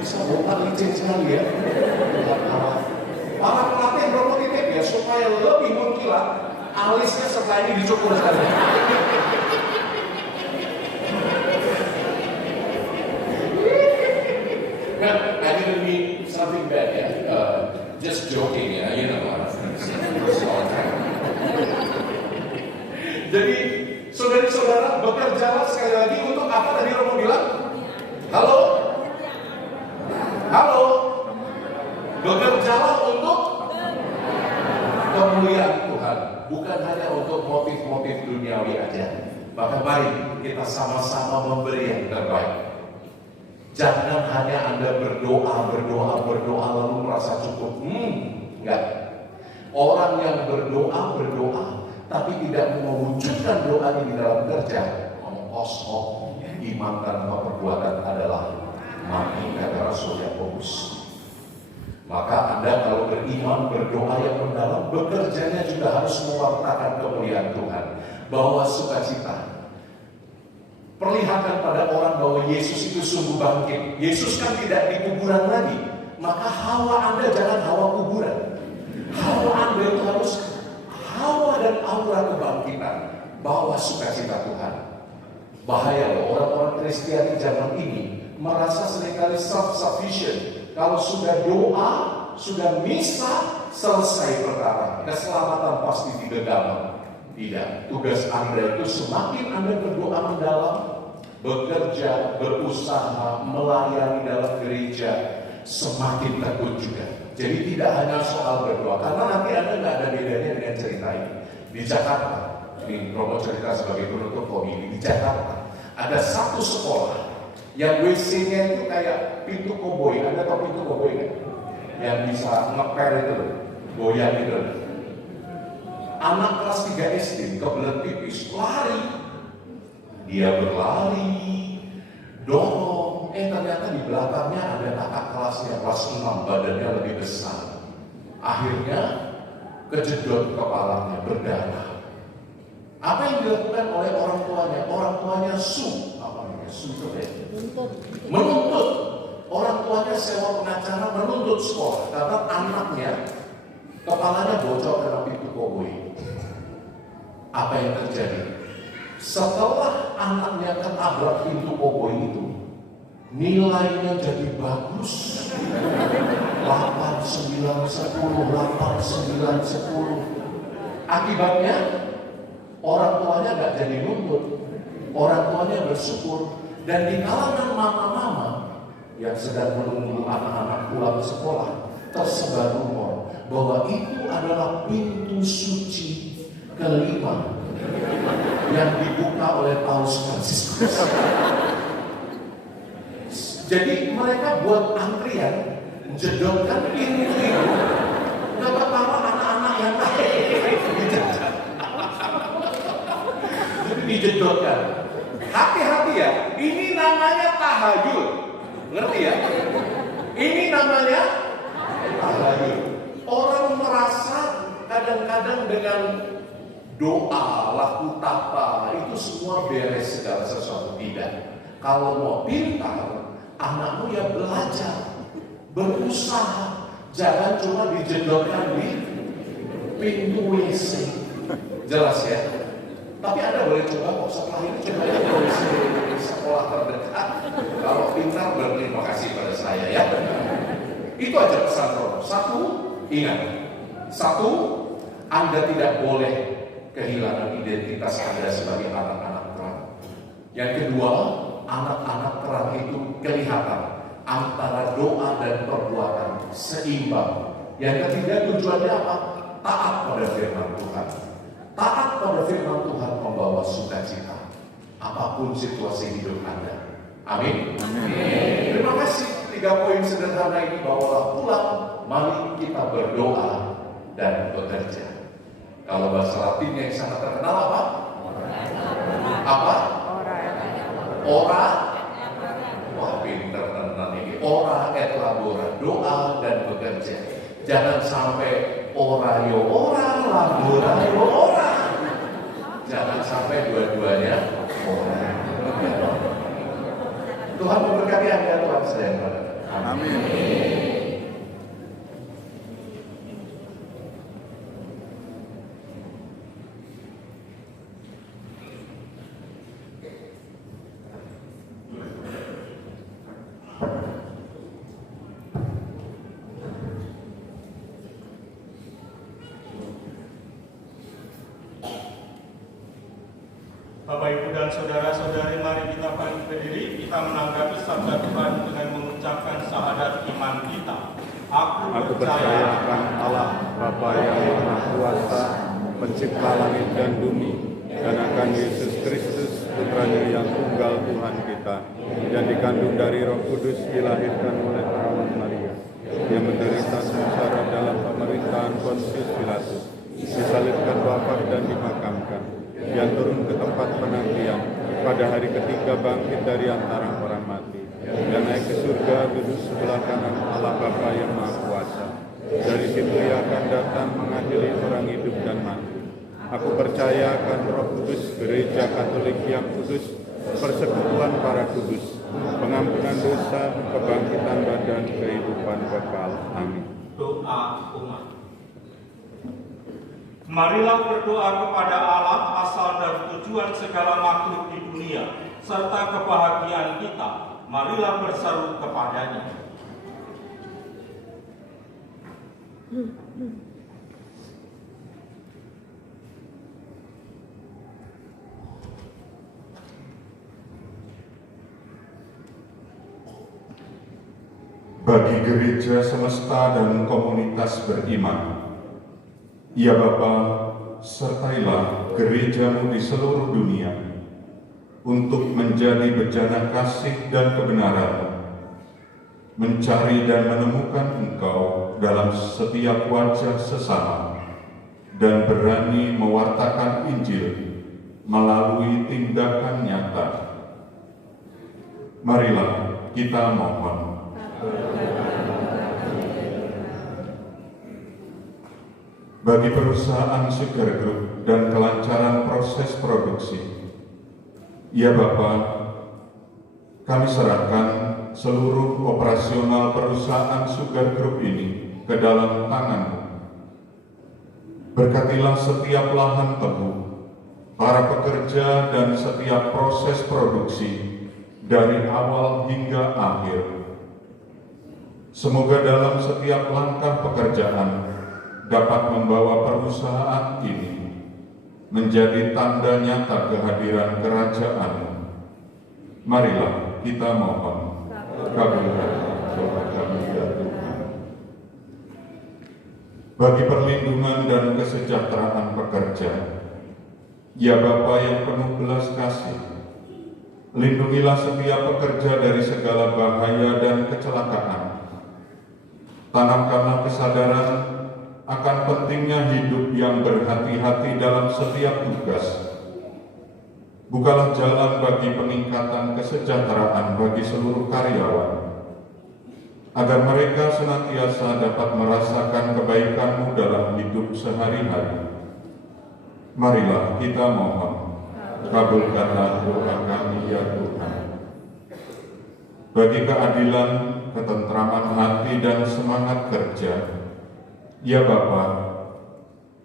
bisa botak licin sekali ya. Para pelatih berapa titik ya supaya lebih mengkilat, alisnya setelah ini dicukur sekali. I didn't mean something bad ya, just joking ya, you know what. Jadi saudara-saudara bekerjalah sekali lagi untuk apa tadi Romo bilang? Halo? Halo? Bekerjalah untuk kemuliaan Tuhan, bukan hanya untuk motif-motif duniawi aja. Maka mari kita sama-sama memberi yang terbaik. Jangan hanya Anda berdoa lalu merasa cukup. Enggak. Orang yang berdoa tapi tidak mewujudkan doa ini dalam kerja, kosong. Iman tanpa perbuatan adalah mati, kata Rasul Yakobus. Maka Anda kalau beriman, berdoa yang mendalam, bekerjanya juga harus mewartakan kemuliaan Tuhan. Bawa sukacita. Perlihatkan pada orang bahwa Yesus itu sungguh bangkit. Yesus kan tidak di kuburan lagi. Maka hawa Anda jangan hawa kuburan. Hawa Anda itu harus hawa dan aura kebangkitan. Bawa sukacita Tuhan. Bahaya loh orang-orang Kristiani zaman ini merasa seringkali self-sufficient. Kalau sudah doa, sudah misa, selesai perkara. Keselamatan pasti digenggam. Tidak, tugas Anda itu semakin Anda berdoa mendalam, bekerja, berusaha, melayani dalam gereja, semakin tekun juga. Jadi tidak hanya soal berdoa, karena nanti Anda nggak ada bedanya dengan cerita ini. Di Jakarta, ini Romo cerita sebagai penutup komini, di Jakarta ada satu sekolah yang WC-nya itu kayak pintu koboi. Anda tahu pintu koboi kan? Yang bisa ngepel itu, goyang itu. Anak kelas 3 SD kebelet pipis, lari. Dia berlari, dorong. Ternyata di belakangnya ada kakak kelasnya, kelas 6, badannya lebih besar. Akhirnya kejedot kepalanya, berdarah. Apa yang dilakukan oleh orang tuanya? Orang tuanya menuntut. Orang tuanya sewa pengacara menuntut sekolah karena anaknya kepalanya bocor karena pintu koboi. Apa yang terjadi? Setelah anaknya ketabrak pintu koboi itu, nilainya jadi bagus. 8, 9, 10, 8, 9, 10. Akibatnya orang tuanya gak jadi nuntut. Orang tuanya bersyukur. Dan di kalangan mama-mama yang sedang menunggu anak-anak pulang sekolah, tersebar rumor bahwa itu adalah pintu suci kelima yang dibuka oleh Paus Fransiskus. Jadi mereka buat antrian, jedongkan pintu itu, dapat tawa anak-anak yang jadi dijedongkan. Hati-hati ya, ini namanya tahayul, ngerti ya? Ini namanya tahayul. Orang merasa kadang-kadang dengan doa, laku tapa, itu semua beres segala sesuatu. Tidak. Kalau mau pintar, anakmu ya belajar, berusaha. Jangan cuma dijedotkan di pintu WC. Jelas ya? Tapi Anda boleh coba kok setelah ini coba ya di sekolah terdekat. Kalau pintar berterima kasih pada saya ya. Itu aja pesan Romo. Satu, ingat. Satu, Anda tidak boleh kehilangan identitas Anda sebagai anak-anak terang. Yang kedua, anak-anak terang itu kelihatan antara doa dan perbuatan seimbang. Yang ketiga, tujuannya apa? Taat pada firman Tuhan. Taat pada firman Tuhan membawa sukacita apapun situasi hidup Anda. Amin. Terima kasih. 3 poin sederhana ini bawalah pulang. Mari kita berdoa dan bekerja. Kalau bahasa Latin yang sangat terkenal apa? Apa? Ora bekerja. Jangan sampai ora yo ora, lambora yo ora. Jangan sampai dua-duanya ora. Tuhan memberkati Anda, Tuhan sayang. Amin. Bapak, Ibu, dan saudara-saudari, mari kita bangkit berdiri, kita menanggapi sabda Tuhan dengan mengucapkan syahadat iman kita. Aku percaya akan Allah, Bapa yang Maha Kuasa, pencipta langit dan bumi, dan akan Yesus Kristus, putranya yang tunggal Tuhan kita, yang dikandung dari Roh Kudus, dilahirkan oleh perawan Maria. Dia menderita sengsara dalam pemerintahan Pontius Pilatus, disalibkan, wafat dan dimakamkan. Dia turun ke tempat penantian, pada hari ketiga bangkit dari antara orang mati, dan naik ke surga, duduk sebelah kanan Allah Bapa yang Maha Kuasa. Dari situ Ia akan datang mengadili orang hidup dan mati. Aku percaya akan Roh Kudus, gereja Katolik yang kudus, persekutuan para kudus, pengampunan dosa, kebangkitan badan, kehidupan kekal. Amin. Doa umat. Marilah berdoa kepada Allah, asal dan tujuan segala makhluk di dunia, serta kebahagiaan kita. Marilah berseru kepadanya. Bagi gereja semesta dan komunitas beriman, ya Bapa, sertailah gerejamu di seluruh dunia untuk menjadi bejana kasih dan kebenaran, mencari dan menemukan Engkau dalam setiap wajah sesama, dan berani mewartakan Injil melalui tindakan nyata. Marilah kita mohon. Bagi perusahaan Sugar Group dan kelancaran proses produksi, ya Bapa, kami serahkan seluruh operasional perusahaan Sugar Group ini ke dalam tangan-Mu. Berkatilah setiap lahan tebu, para pekerja dan setiap proses produksi dari awal hingga akhir. Semoga dalam setiap langkah pekerjaan dapat membawa perusahaan ini menjadi tanda nyata kehadiran kerajaan-Mu. Marilah kita mohon, kabulkan doa kami ya Tuhan. Bagi perlindungan dan kesejahteraan pekerja, ya Bapa yang penuh belas kasih, lindungilah setiap pekerja dari segala bahaya dan kecelakaan. Tanamkanlah kesadaran akan pentingnya hidup yang berhati-hati dalam setiap tugas. Bukalah jalan bagi peningkatan kesejahteraan bagi seluruh karyawan, agar mereka senantiasa dapat merasakan kebaikan-Mu dalam hidup sehari-hari. Marilah kita mohon, kabulkanlah doa kami ya Tuhan. Bagi keadilan, ketentraman hati dan semangat kerja, ya Bapa,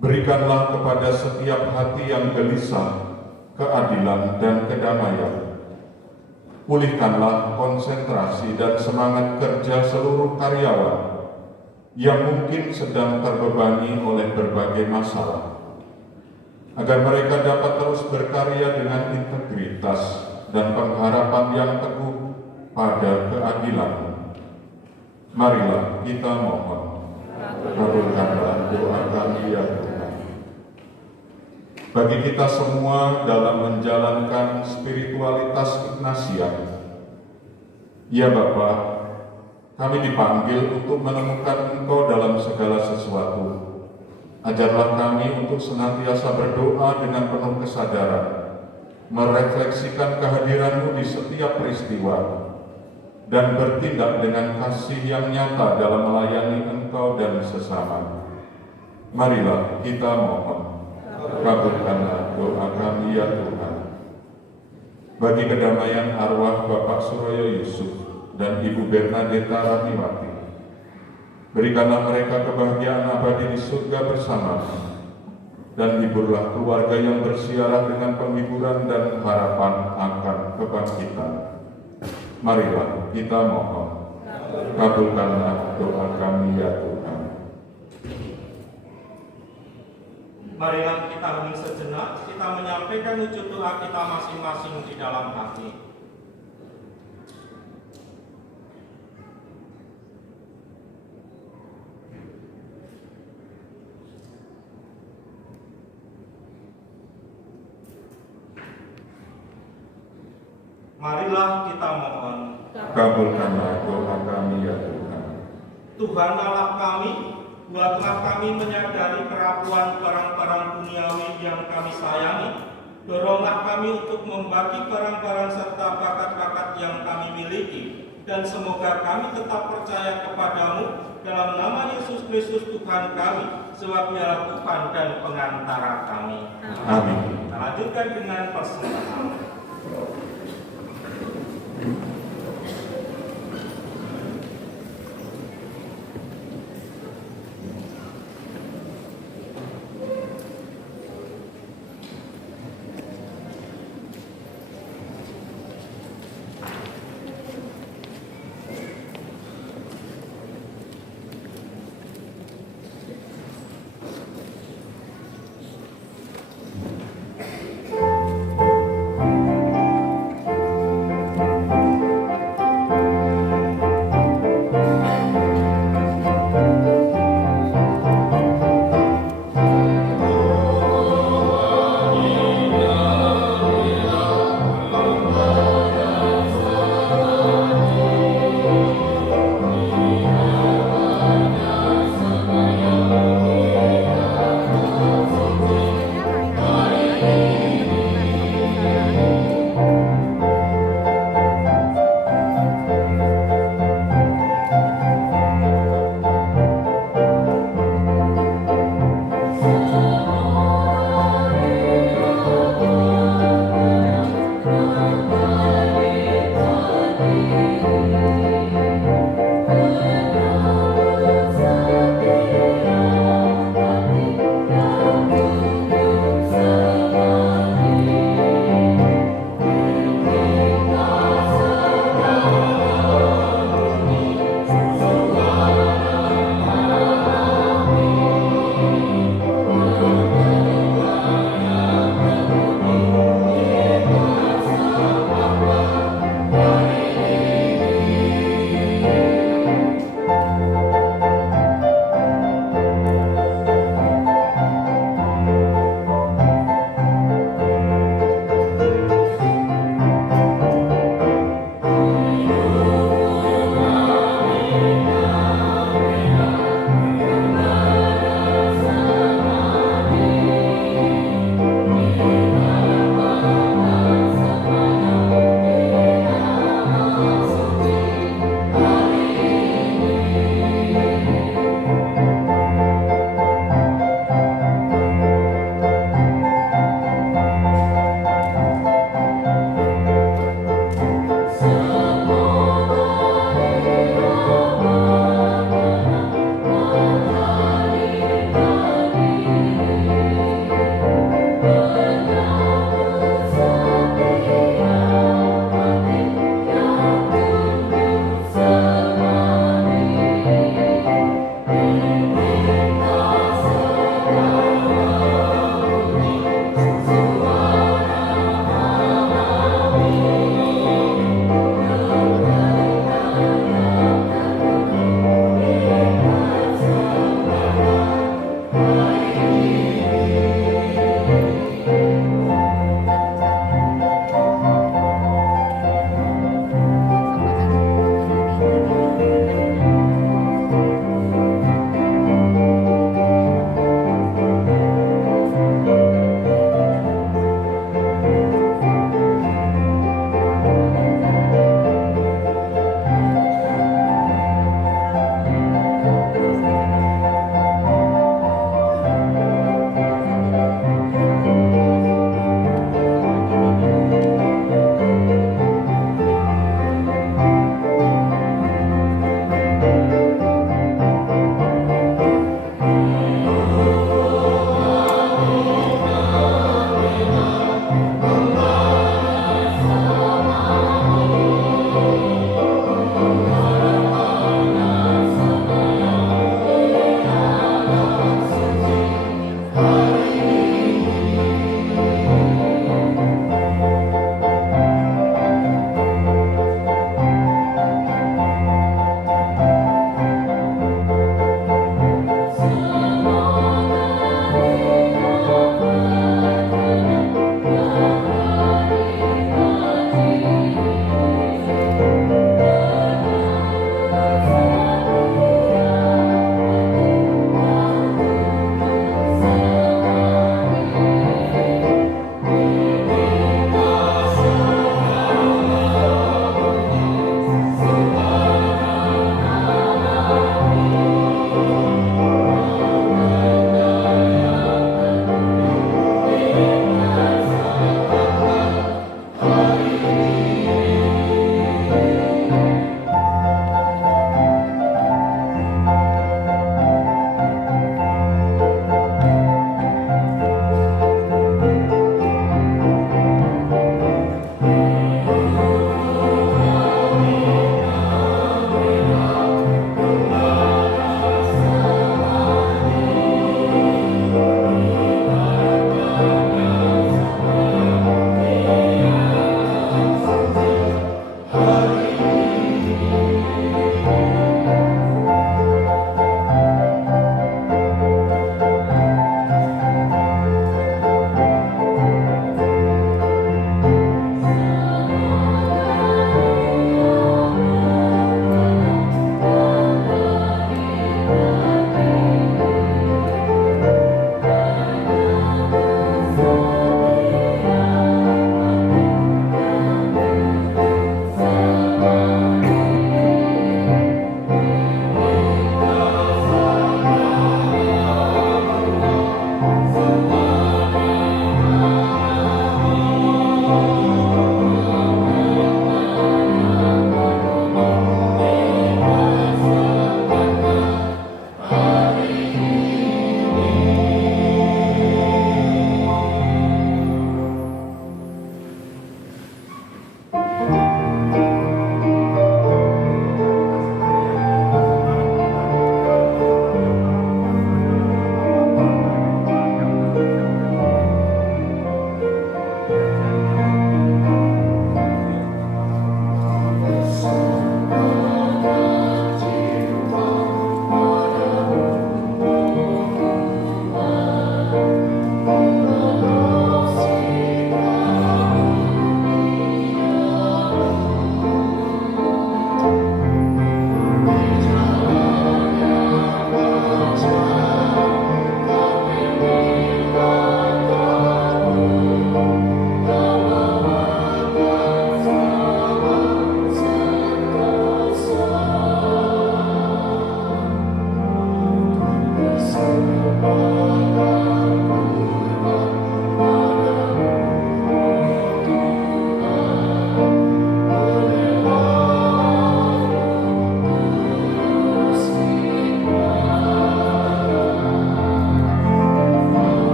berikanlah kepada setiap hati yang gelisah keadilan dan kedamaian. Pulihkanlah konsentrasi dan semangat kerja seluruh karyawan yang mungkin sedang terbebani oleh berbagai masalah, agar mereka dapat terus berkarya dengan integritas dan pengharapan yang teguh pada keadilan. Marilah kita mohon, kabulkanlah doa kami ya Tuhan. Bagi kita semua dalam menjalankan spiritualitas Ignatia, ya Bapa, kami dipanggil untuk menemukan Engkau dalam segala sesuatu. Ajarlah kami untuk senantiasa berdoa dengan penuh kesadaran, merefleksikan kehadiran-Mu di setiap peristiwa, dan bertindak dengan kasih yang nyata dalam melayani Engkau dan sesama. Marilah kita mohon, kabulkanlah doa kami ya Tuhan. Bagi kedamaian arwah Bapak Suroyo Yusuf dan Ibu Bernadetta Ratiwati, berikanlah mereka kebahagiaan abadi di surga bersama, dan hiburlah keluarga yang bersiarah dengan penghiburan dan harapan akan kebangkitan. Marilah kita mohon, kabulkanlah doa kami ya Tuhan. Marilah kita hening sejenak, kita menyampaikan wujud doa kita masing-masing di dalam hati. Marilah kita mohon, Kabulkanlah doa kami ya Tuhan. Tuhan Allah kami, buatlah kami menyadari kerapuan barang-barang duniawi yang kami sayangi. Doronglah kami untuk membagi barang-barang serta bakat-bakat yang kami miliki. Dan semoga kami tetap percaya kepadamu dalam nama Yesus Kristus Tuhan kami, sebab Dialah Tuhan dan pengantara kami. Amin. Kita lanjutkan dengan persembahan.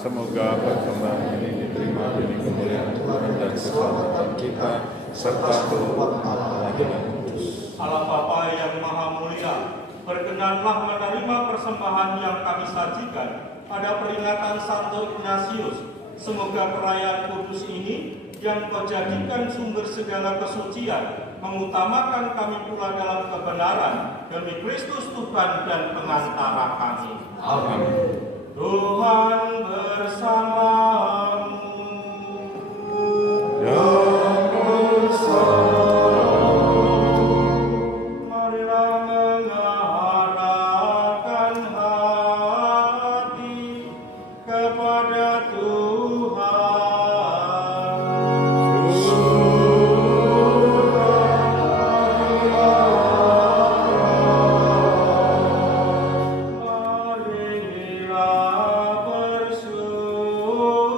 Semoga persembahan ini diterima demi kemuliaan Tuhan dan keselamatan kita, serta keluar Allah yang kudus. Allah Bapa yang Maha Mulia, berkenanlah menerima persembahan yang kami sajikan pada peringatan Santo Ignatius. Semoga perayaan kudus ini yang Kau jadikan sumber segala kesucian, mengutamakan kami pula dalam kebenaran demi Kristus Tuhan dan pengantara kami. Amin. Tuhan bersamamu. Marilah mengarahkan hati kepada Tuhan. Marilah bersyukur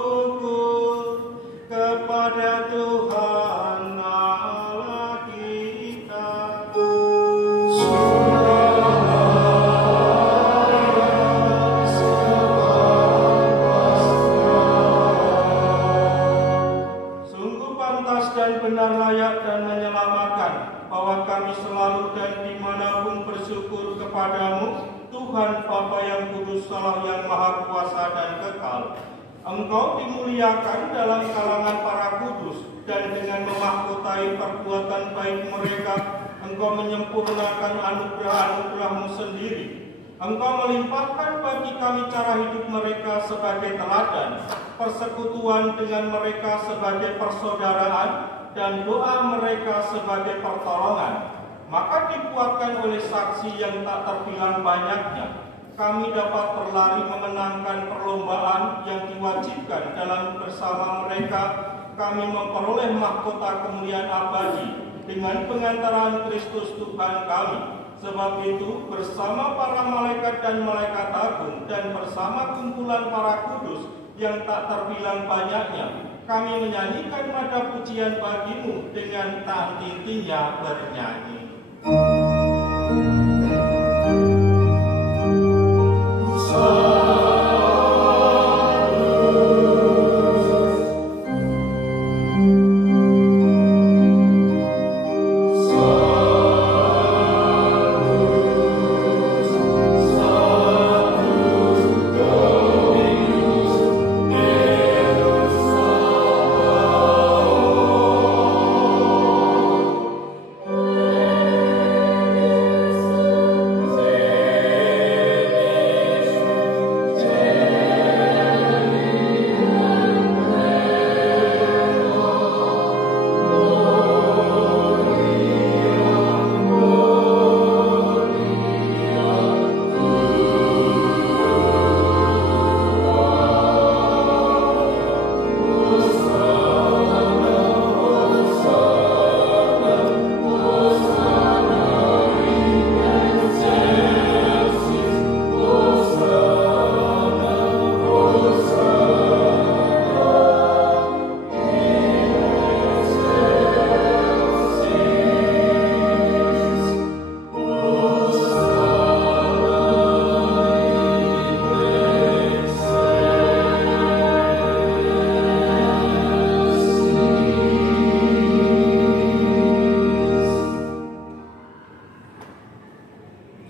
kepada Tuhan Allah kita. Sungguh pantas dan benar, layak dan menyelamatkan bahwa kami selalu dan dimanapun bersyukur kepadamu, Tuhan Bapa yang kudus, Allah yang maha kuasa dan kekal. Engkau dimuliakan dalam kalangan para kudus, dan dengan memahkotai perbuatan baik mereka, Engkau menyempurnakan anugerah-anugerah-Mu sendiri. Engkau melimpahkan bagi kami cara hidup mereka sebagai teladan, persekutuan dengan mereka sebagai persaudaraan, dan doa mereka sebagai pertolongan. Maka dibuatkan oleh saksi yang tak terbilang banyaknya, kami dapat berlari memenangkan perlombaan yang diwajibkan dalam bersama mereka. Kami memperoleh mahkota kemuliaan abadi dengan pengantaran Kristus Tuhan kami. Sebab itu, bersama para malaikat dan malaikat agung dan bersama kumpulan para kudus yang tak terbilang banyaknya, kami menyanyikan nada pujian bagimu dengan tak henti-hentinya bernyanyi.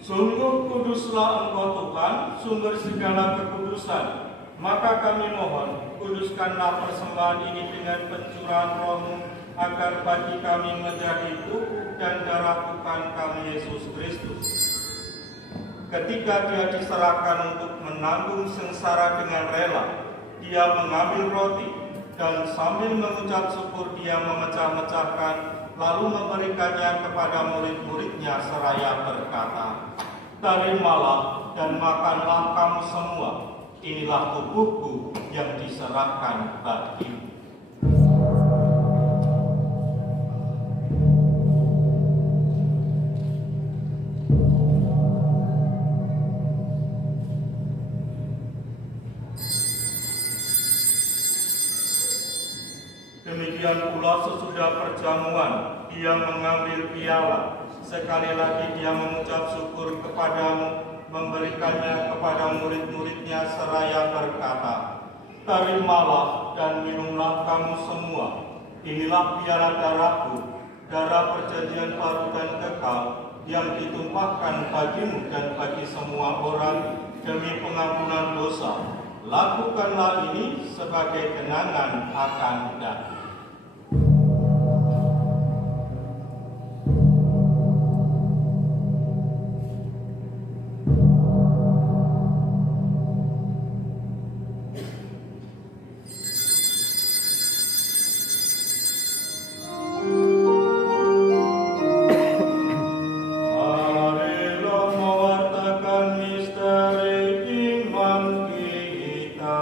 Sungguh kuduslah Engkau Tuhan, sumber segala kekudusan. Maka kami mohon, kuduskanlah persembahan ini dengan pencurahan Roh-Mu, agar bagi kami menjadi tubuh dan darah Tuhan kami Yesus Kristus. Ketika Dia diserahkan untuk menanggung sengsara dengan rela, Dia mengambil roti dan sambil mengucap syukur Dia memecah-mecahkan, lalu memberikannya kepada murid-muridnya seraya berkata, "Terimalah dan makanlah kamu semua, inilah tubuhku yang diserahkan bagimu." Demikian pula sesudah perjamuan, Dia mengambil piala. Sekali lagi Dia mengucap syukur kepadamu, memberikannya kepada murid-muridnya seraya berkata, Terimalah dan minumlah kamu semua. Inilah piala darahku, darah perjanjian baru dan kekal, yang ditumpahkan bagimu dan bagi semua orang demi pengampunan dosa. Lakukanlah ini sebagai kenangan akan aku. Marilah mewartakan misteri iman kita.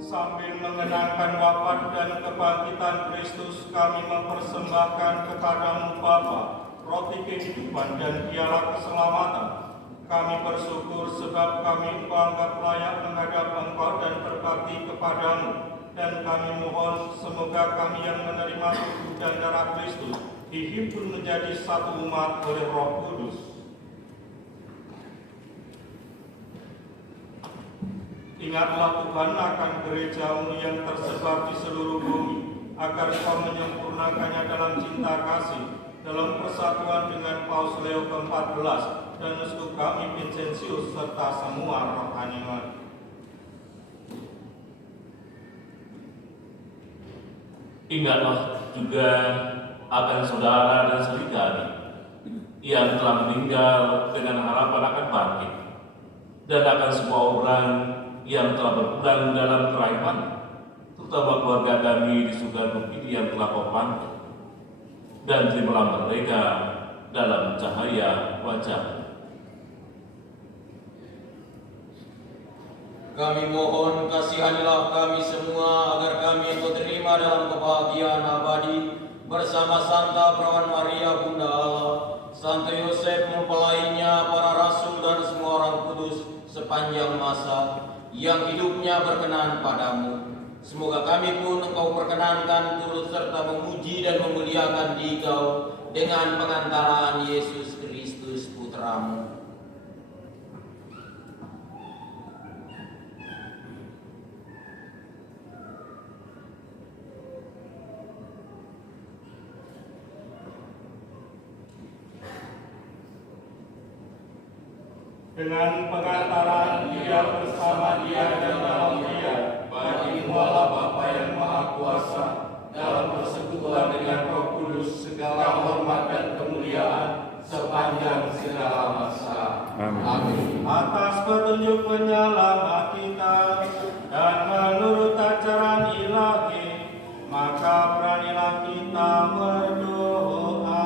Sambil mengenangkan wafat dan kebangkitan Kristus, kami mempersembahkan kepadamu Bapa, roti kehidupan dan piala keselamatan. Kami bersyukur sebab kami anggap layak menghadap Engkau dan berbakti kepadamu. Dan kami mohon semoga kami yang menerima tubuh dan darah Kristus dihimpun menjadi satu umat oleh Roh Kudus. Ingatlah Tuhan akan gerejamu yang tersebar di seluruh bumi, agar Kau menyempurnakannya dalam cinta kasih, dalam persatuan dengan Paus Leo ke-14 dan uskup kami Vincentius serta semua rohaniwan. Ingatlah juga akan saudara dan saudari yang telah meninggal dengan harapan akan bangkit, dan akan semua orang yang telah berpulang dalam kerahiman, terutama keluarga kami di surga bukti yang telah Kau panggil, dan terimalah mereka dalam cahaya wajah. Kami mohon kasihanilah kami semua agar kami Engkau terima dalam kebahagiaan abadi bersama Santa Perawan Maria Bunda Allah, Santo Yosef mempelainya, para rasul dan semua orang kudus sepanjang masa yang hidupnya berkenan padamu. Semoga kami pun Engkau perkenankan turut serta memuji dan memuliakan Dikau dengan pengantaraan Yesus Kristus Putramu. Dengan pengantaran Dia bersama Dia dan dalam Dia, bagi Allah Bapa yang Maha Kuasa, dalam persekutuan dengan Roh Kudus, segala hormat dan kemuliaan sepanjang segala masa. Amin. Atas petunjuk penyelamat kita dan menurut ajaran ilahi, maka beranilah kita berdoa.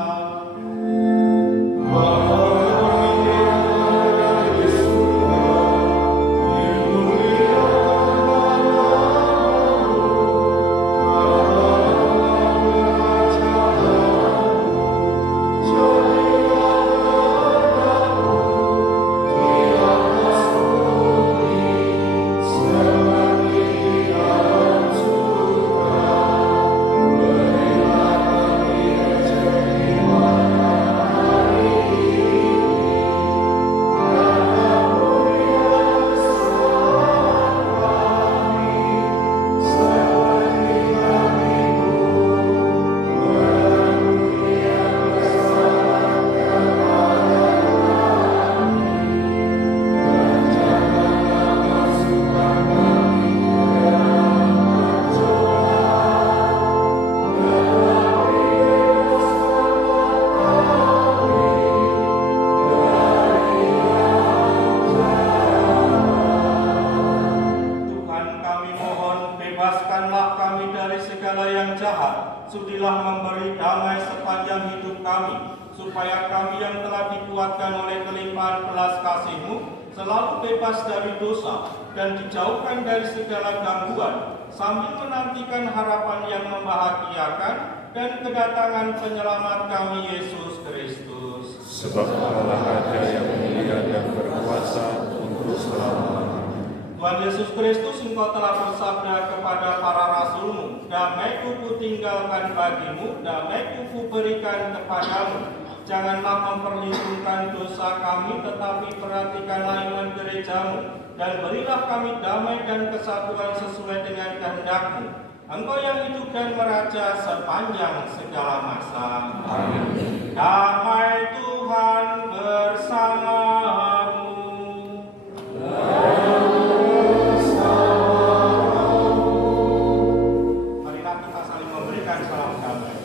Bebaskanlah kami dari segala yang jahat, sudilah memberi damai sepanjang hidup kami, supaya kami yang telah dikuatkan oleh kelimpahan belas kasih-Mu, selalu bebas dari dosa, dan dijauhkan dari segala gangguan, sambil menantikan harapan yang membahagiakan dan kedatangan penyelamat kami Yesus Kristus. Sebab Allah ada yang mulia dan berkuasa untuk selama-lamanya. Tuhan Yesus Kristus, Engkau telah bersabda kepada para rasul-Mu, damai-Ku kutinggalkan bagimu, damai-Ku kuberikan kepadamu. Janganlah memperhitungkan dosa kami, tetapi perhatikanlah iman gereja-Mu, dan berilah kami damai dan kesatuan sesuai dengan kehendak-Mu. Engkau yang hidup dan meraja sepanjang segala masa. Amin. Damai Tuhan bersamamu. Marilah kita saling memberikan salam damai.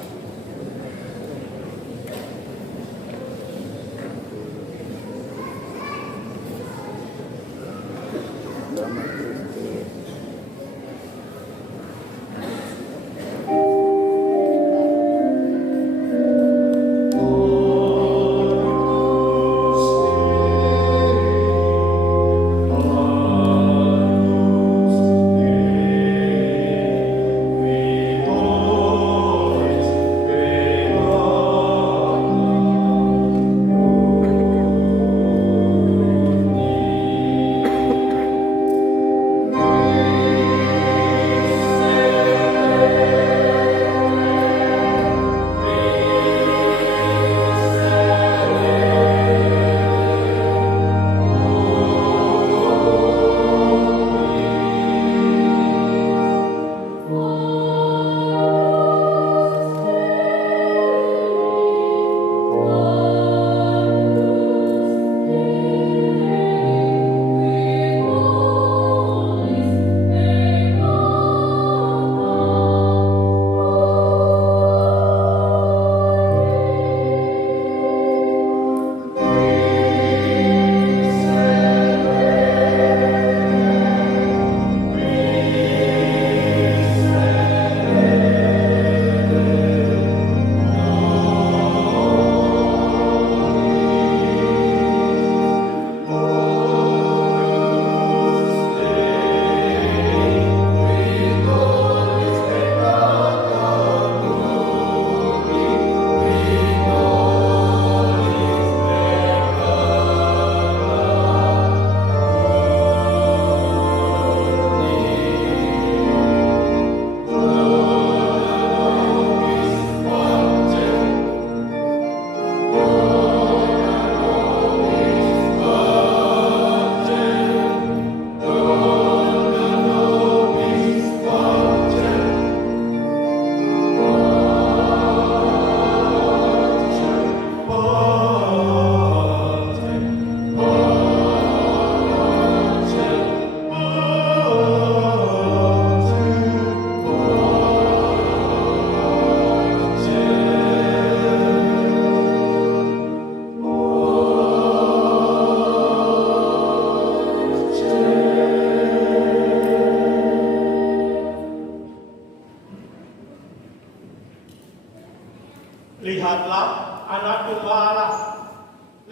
Lihatlah anak domba Allah,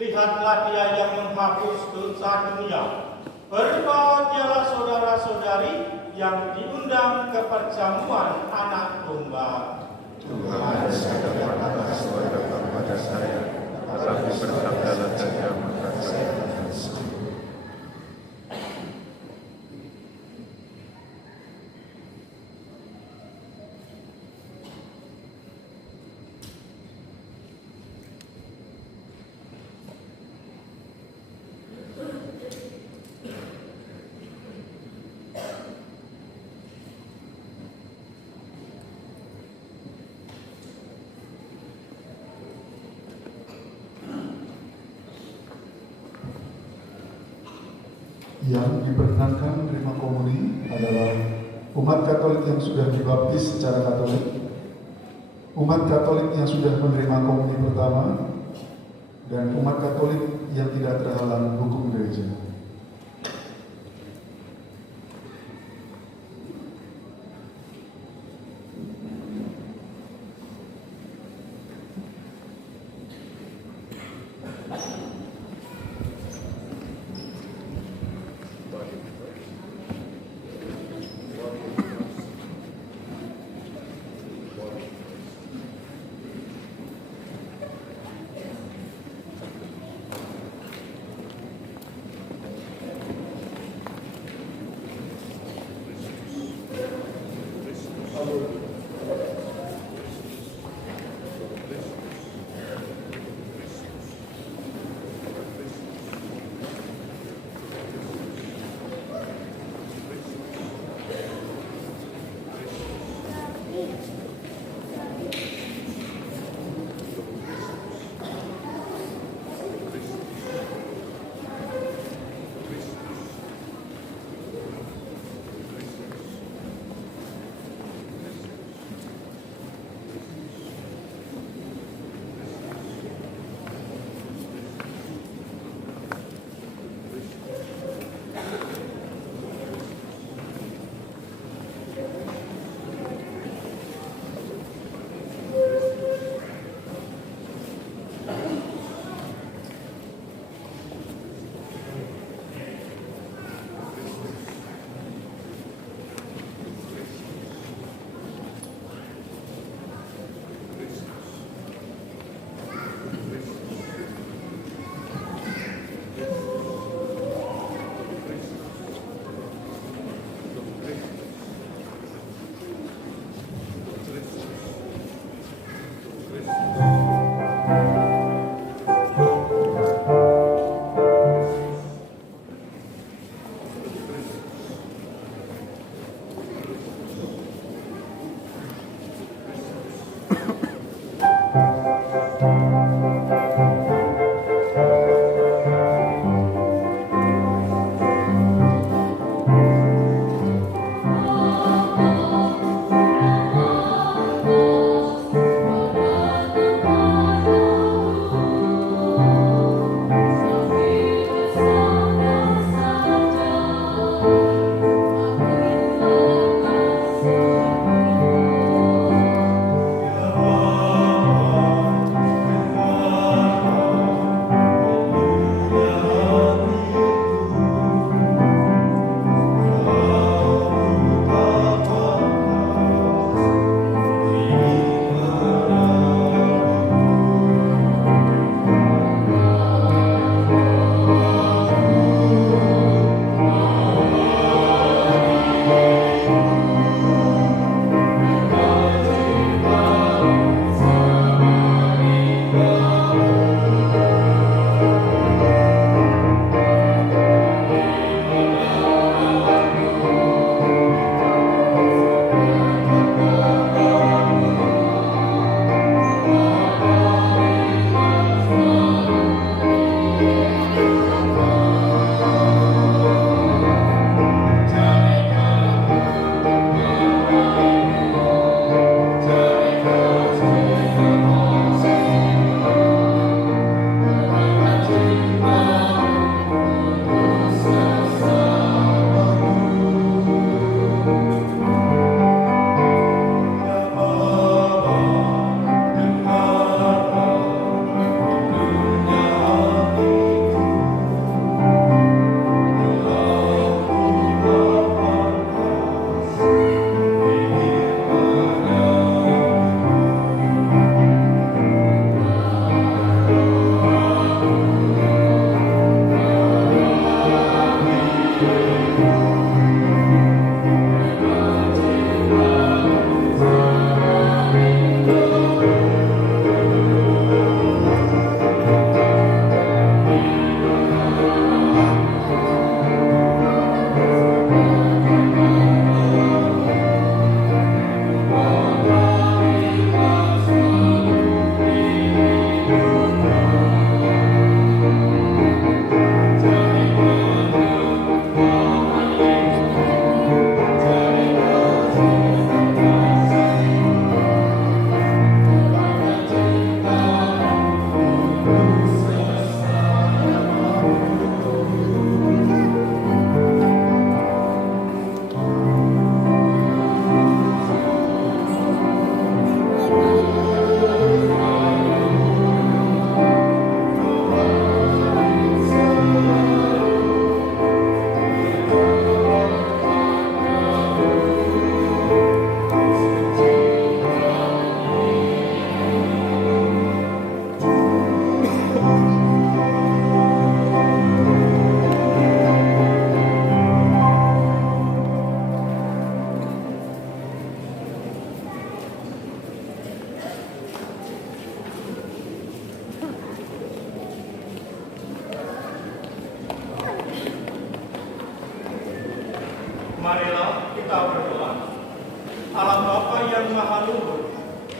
lihatlah Dia yang menghapus dosa dunia. Berbahagialah saudara-saudari yang diundang ke perjamuan anak domba. Tuhan saya atas kepada saya, tapi bersabdalah saja maka saya akan sembuh. Yang diperkenankan menerima komuni adalah umat Katolik yang sudah dibaptis secara Katolik, umat Katolik yang sudah menerima komuni pertama, dan umat Katolik yang tidak terhalang hukum gereja. kita berdoa. Allah Bapa yang Maha Luhur,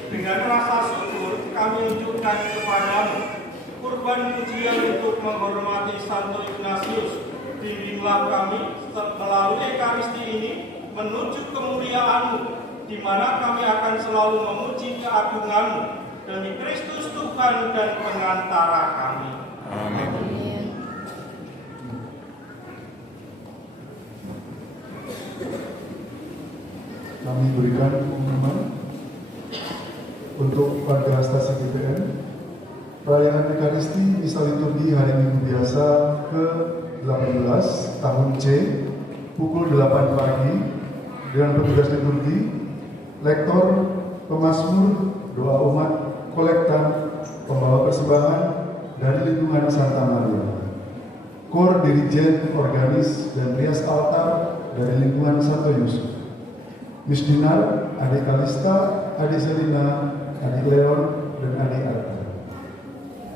dengan rasa syukur kami unjukkan kepadamu kurban pujian untuk menghormati Santo Ignatius. Bimbinglah kami melalui Ekaristi ini menuju kemuliaan-Mu, di mana kami akan selalu memuji keagungan-Mu demi Kristus Tuhan dan pengantara kami. Amin. Kami berikan pengumuman untuk warga stasiun GPN. Perayaan Ekaristi Misa Liturgi hari Minggu biasa ke-18 tahun C pukul 8 pagi dengan petugas liturgi, lektor, pemazmur, doa umat, kolektan, pembawa persembahan dari lingkungan Santa Maria, kor dirijen organis dan rias altar dari lingkungan Santo Yusuf, Miss Dinar, Adik Kalista, Adik Selina, Adik Leon, dan Adik Arta.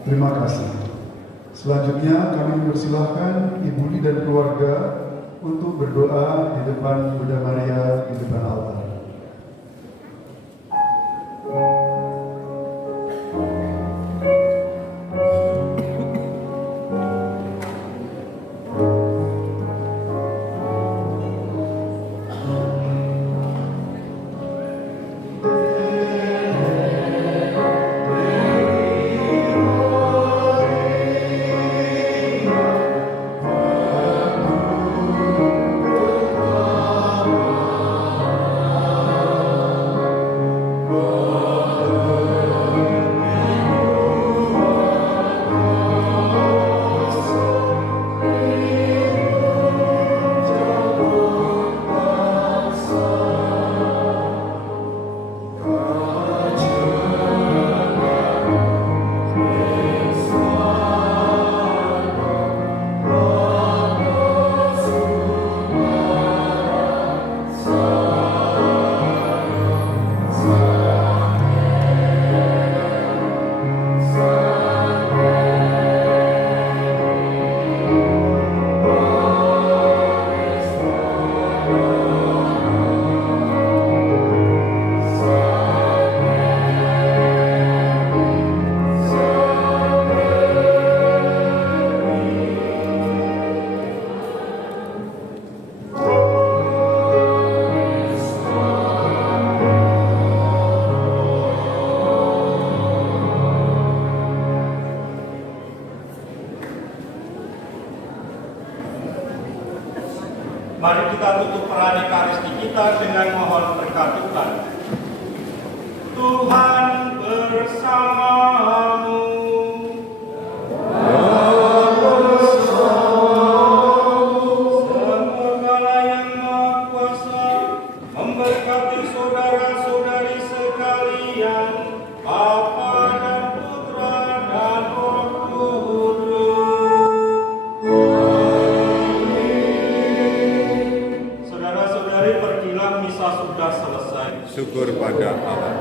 Terima kasih. Selanjutnya kami mempersilahkan Ibu Li dan keluarga untuk berdoa di depan Bunda Maria di depan altar. Mari kita tutup perayaan Ekaristi kita dengan mohon berkat Tuhan. Tuhan bersamamu. Semoga Allah yang Maha Kuasa memberkati saudara-saudari sekalian, Bapa dan Putra dan Roh Kudus. Saudara-saudari, pergilah, misa sudah selesai. Syukur pada Allah.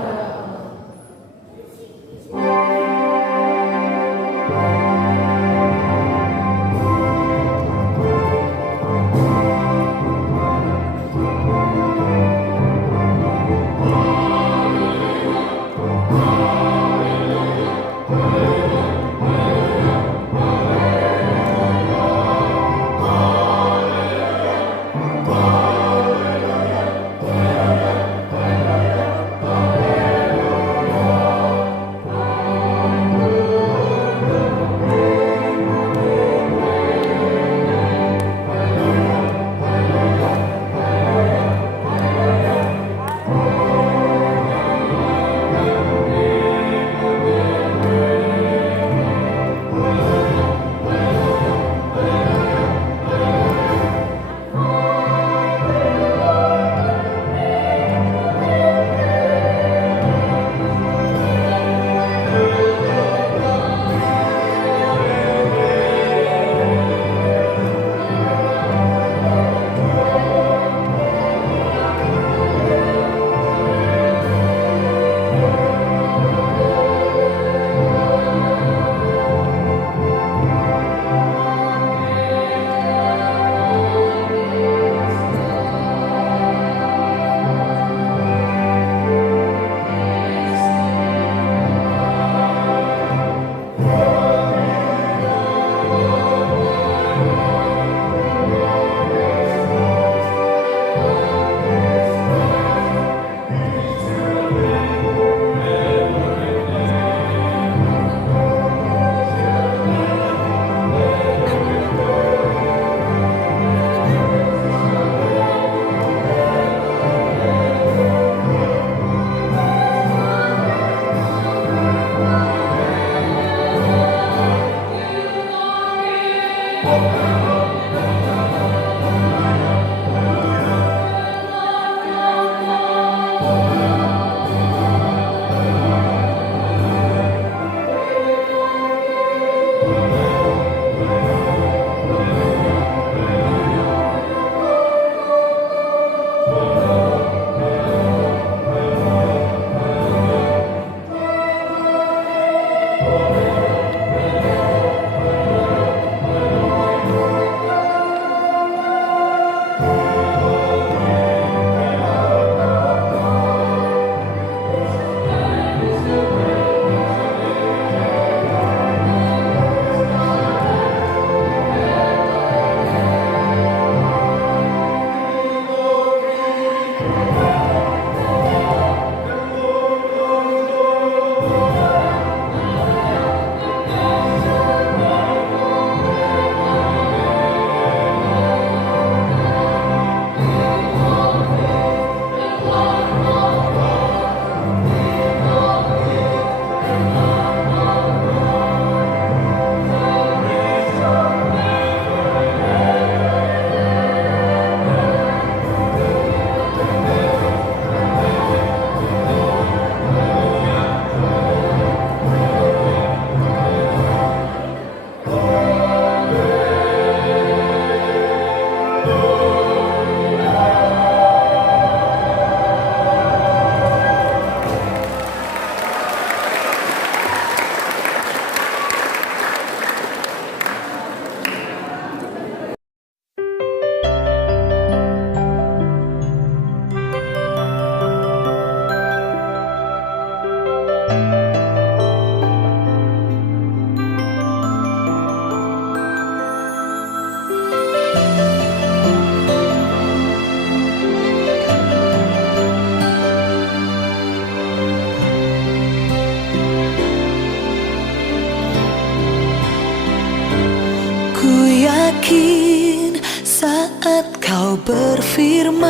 berfirman,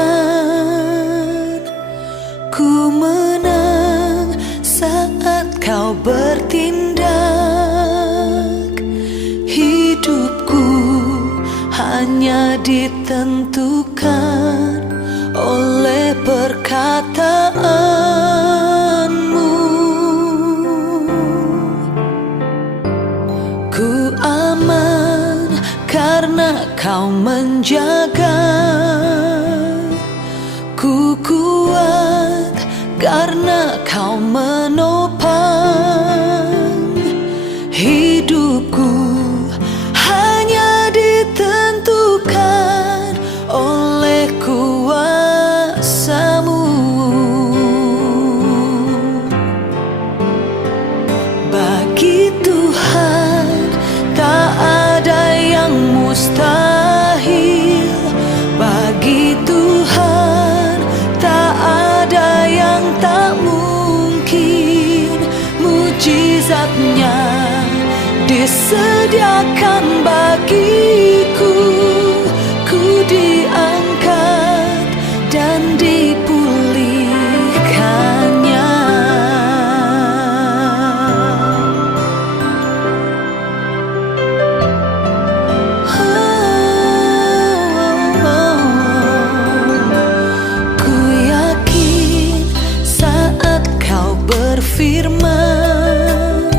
ku menang saat kau bertindak. Hidupku hanya ditentukan oleh perkataanmu. Ku aman karena kau menjaga. Ku kuat karena kau menopang. Hidupku hanya ditentukan oleh kuasa-Mu. Bagi Tuhan tak ada yang mustahil. Bagi Tuhan tak ada yang tak mungkin. Mujizat-Nya disediakan bagiku. Ku diangkat dan dipulihkannya. Ku yakin saat kau berfirman,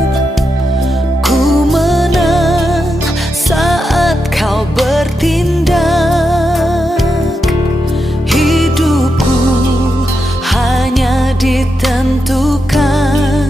ku menang saat kau bertindak. Hidupku hanya ditentukan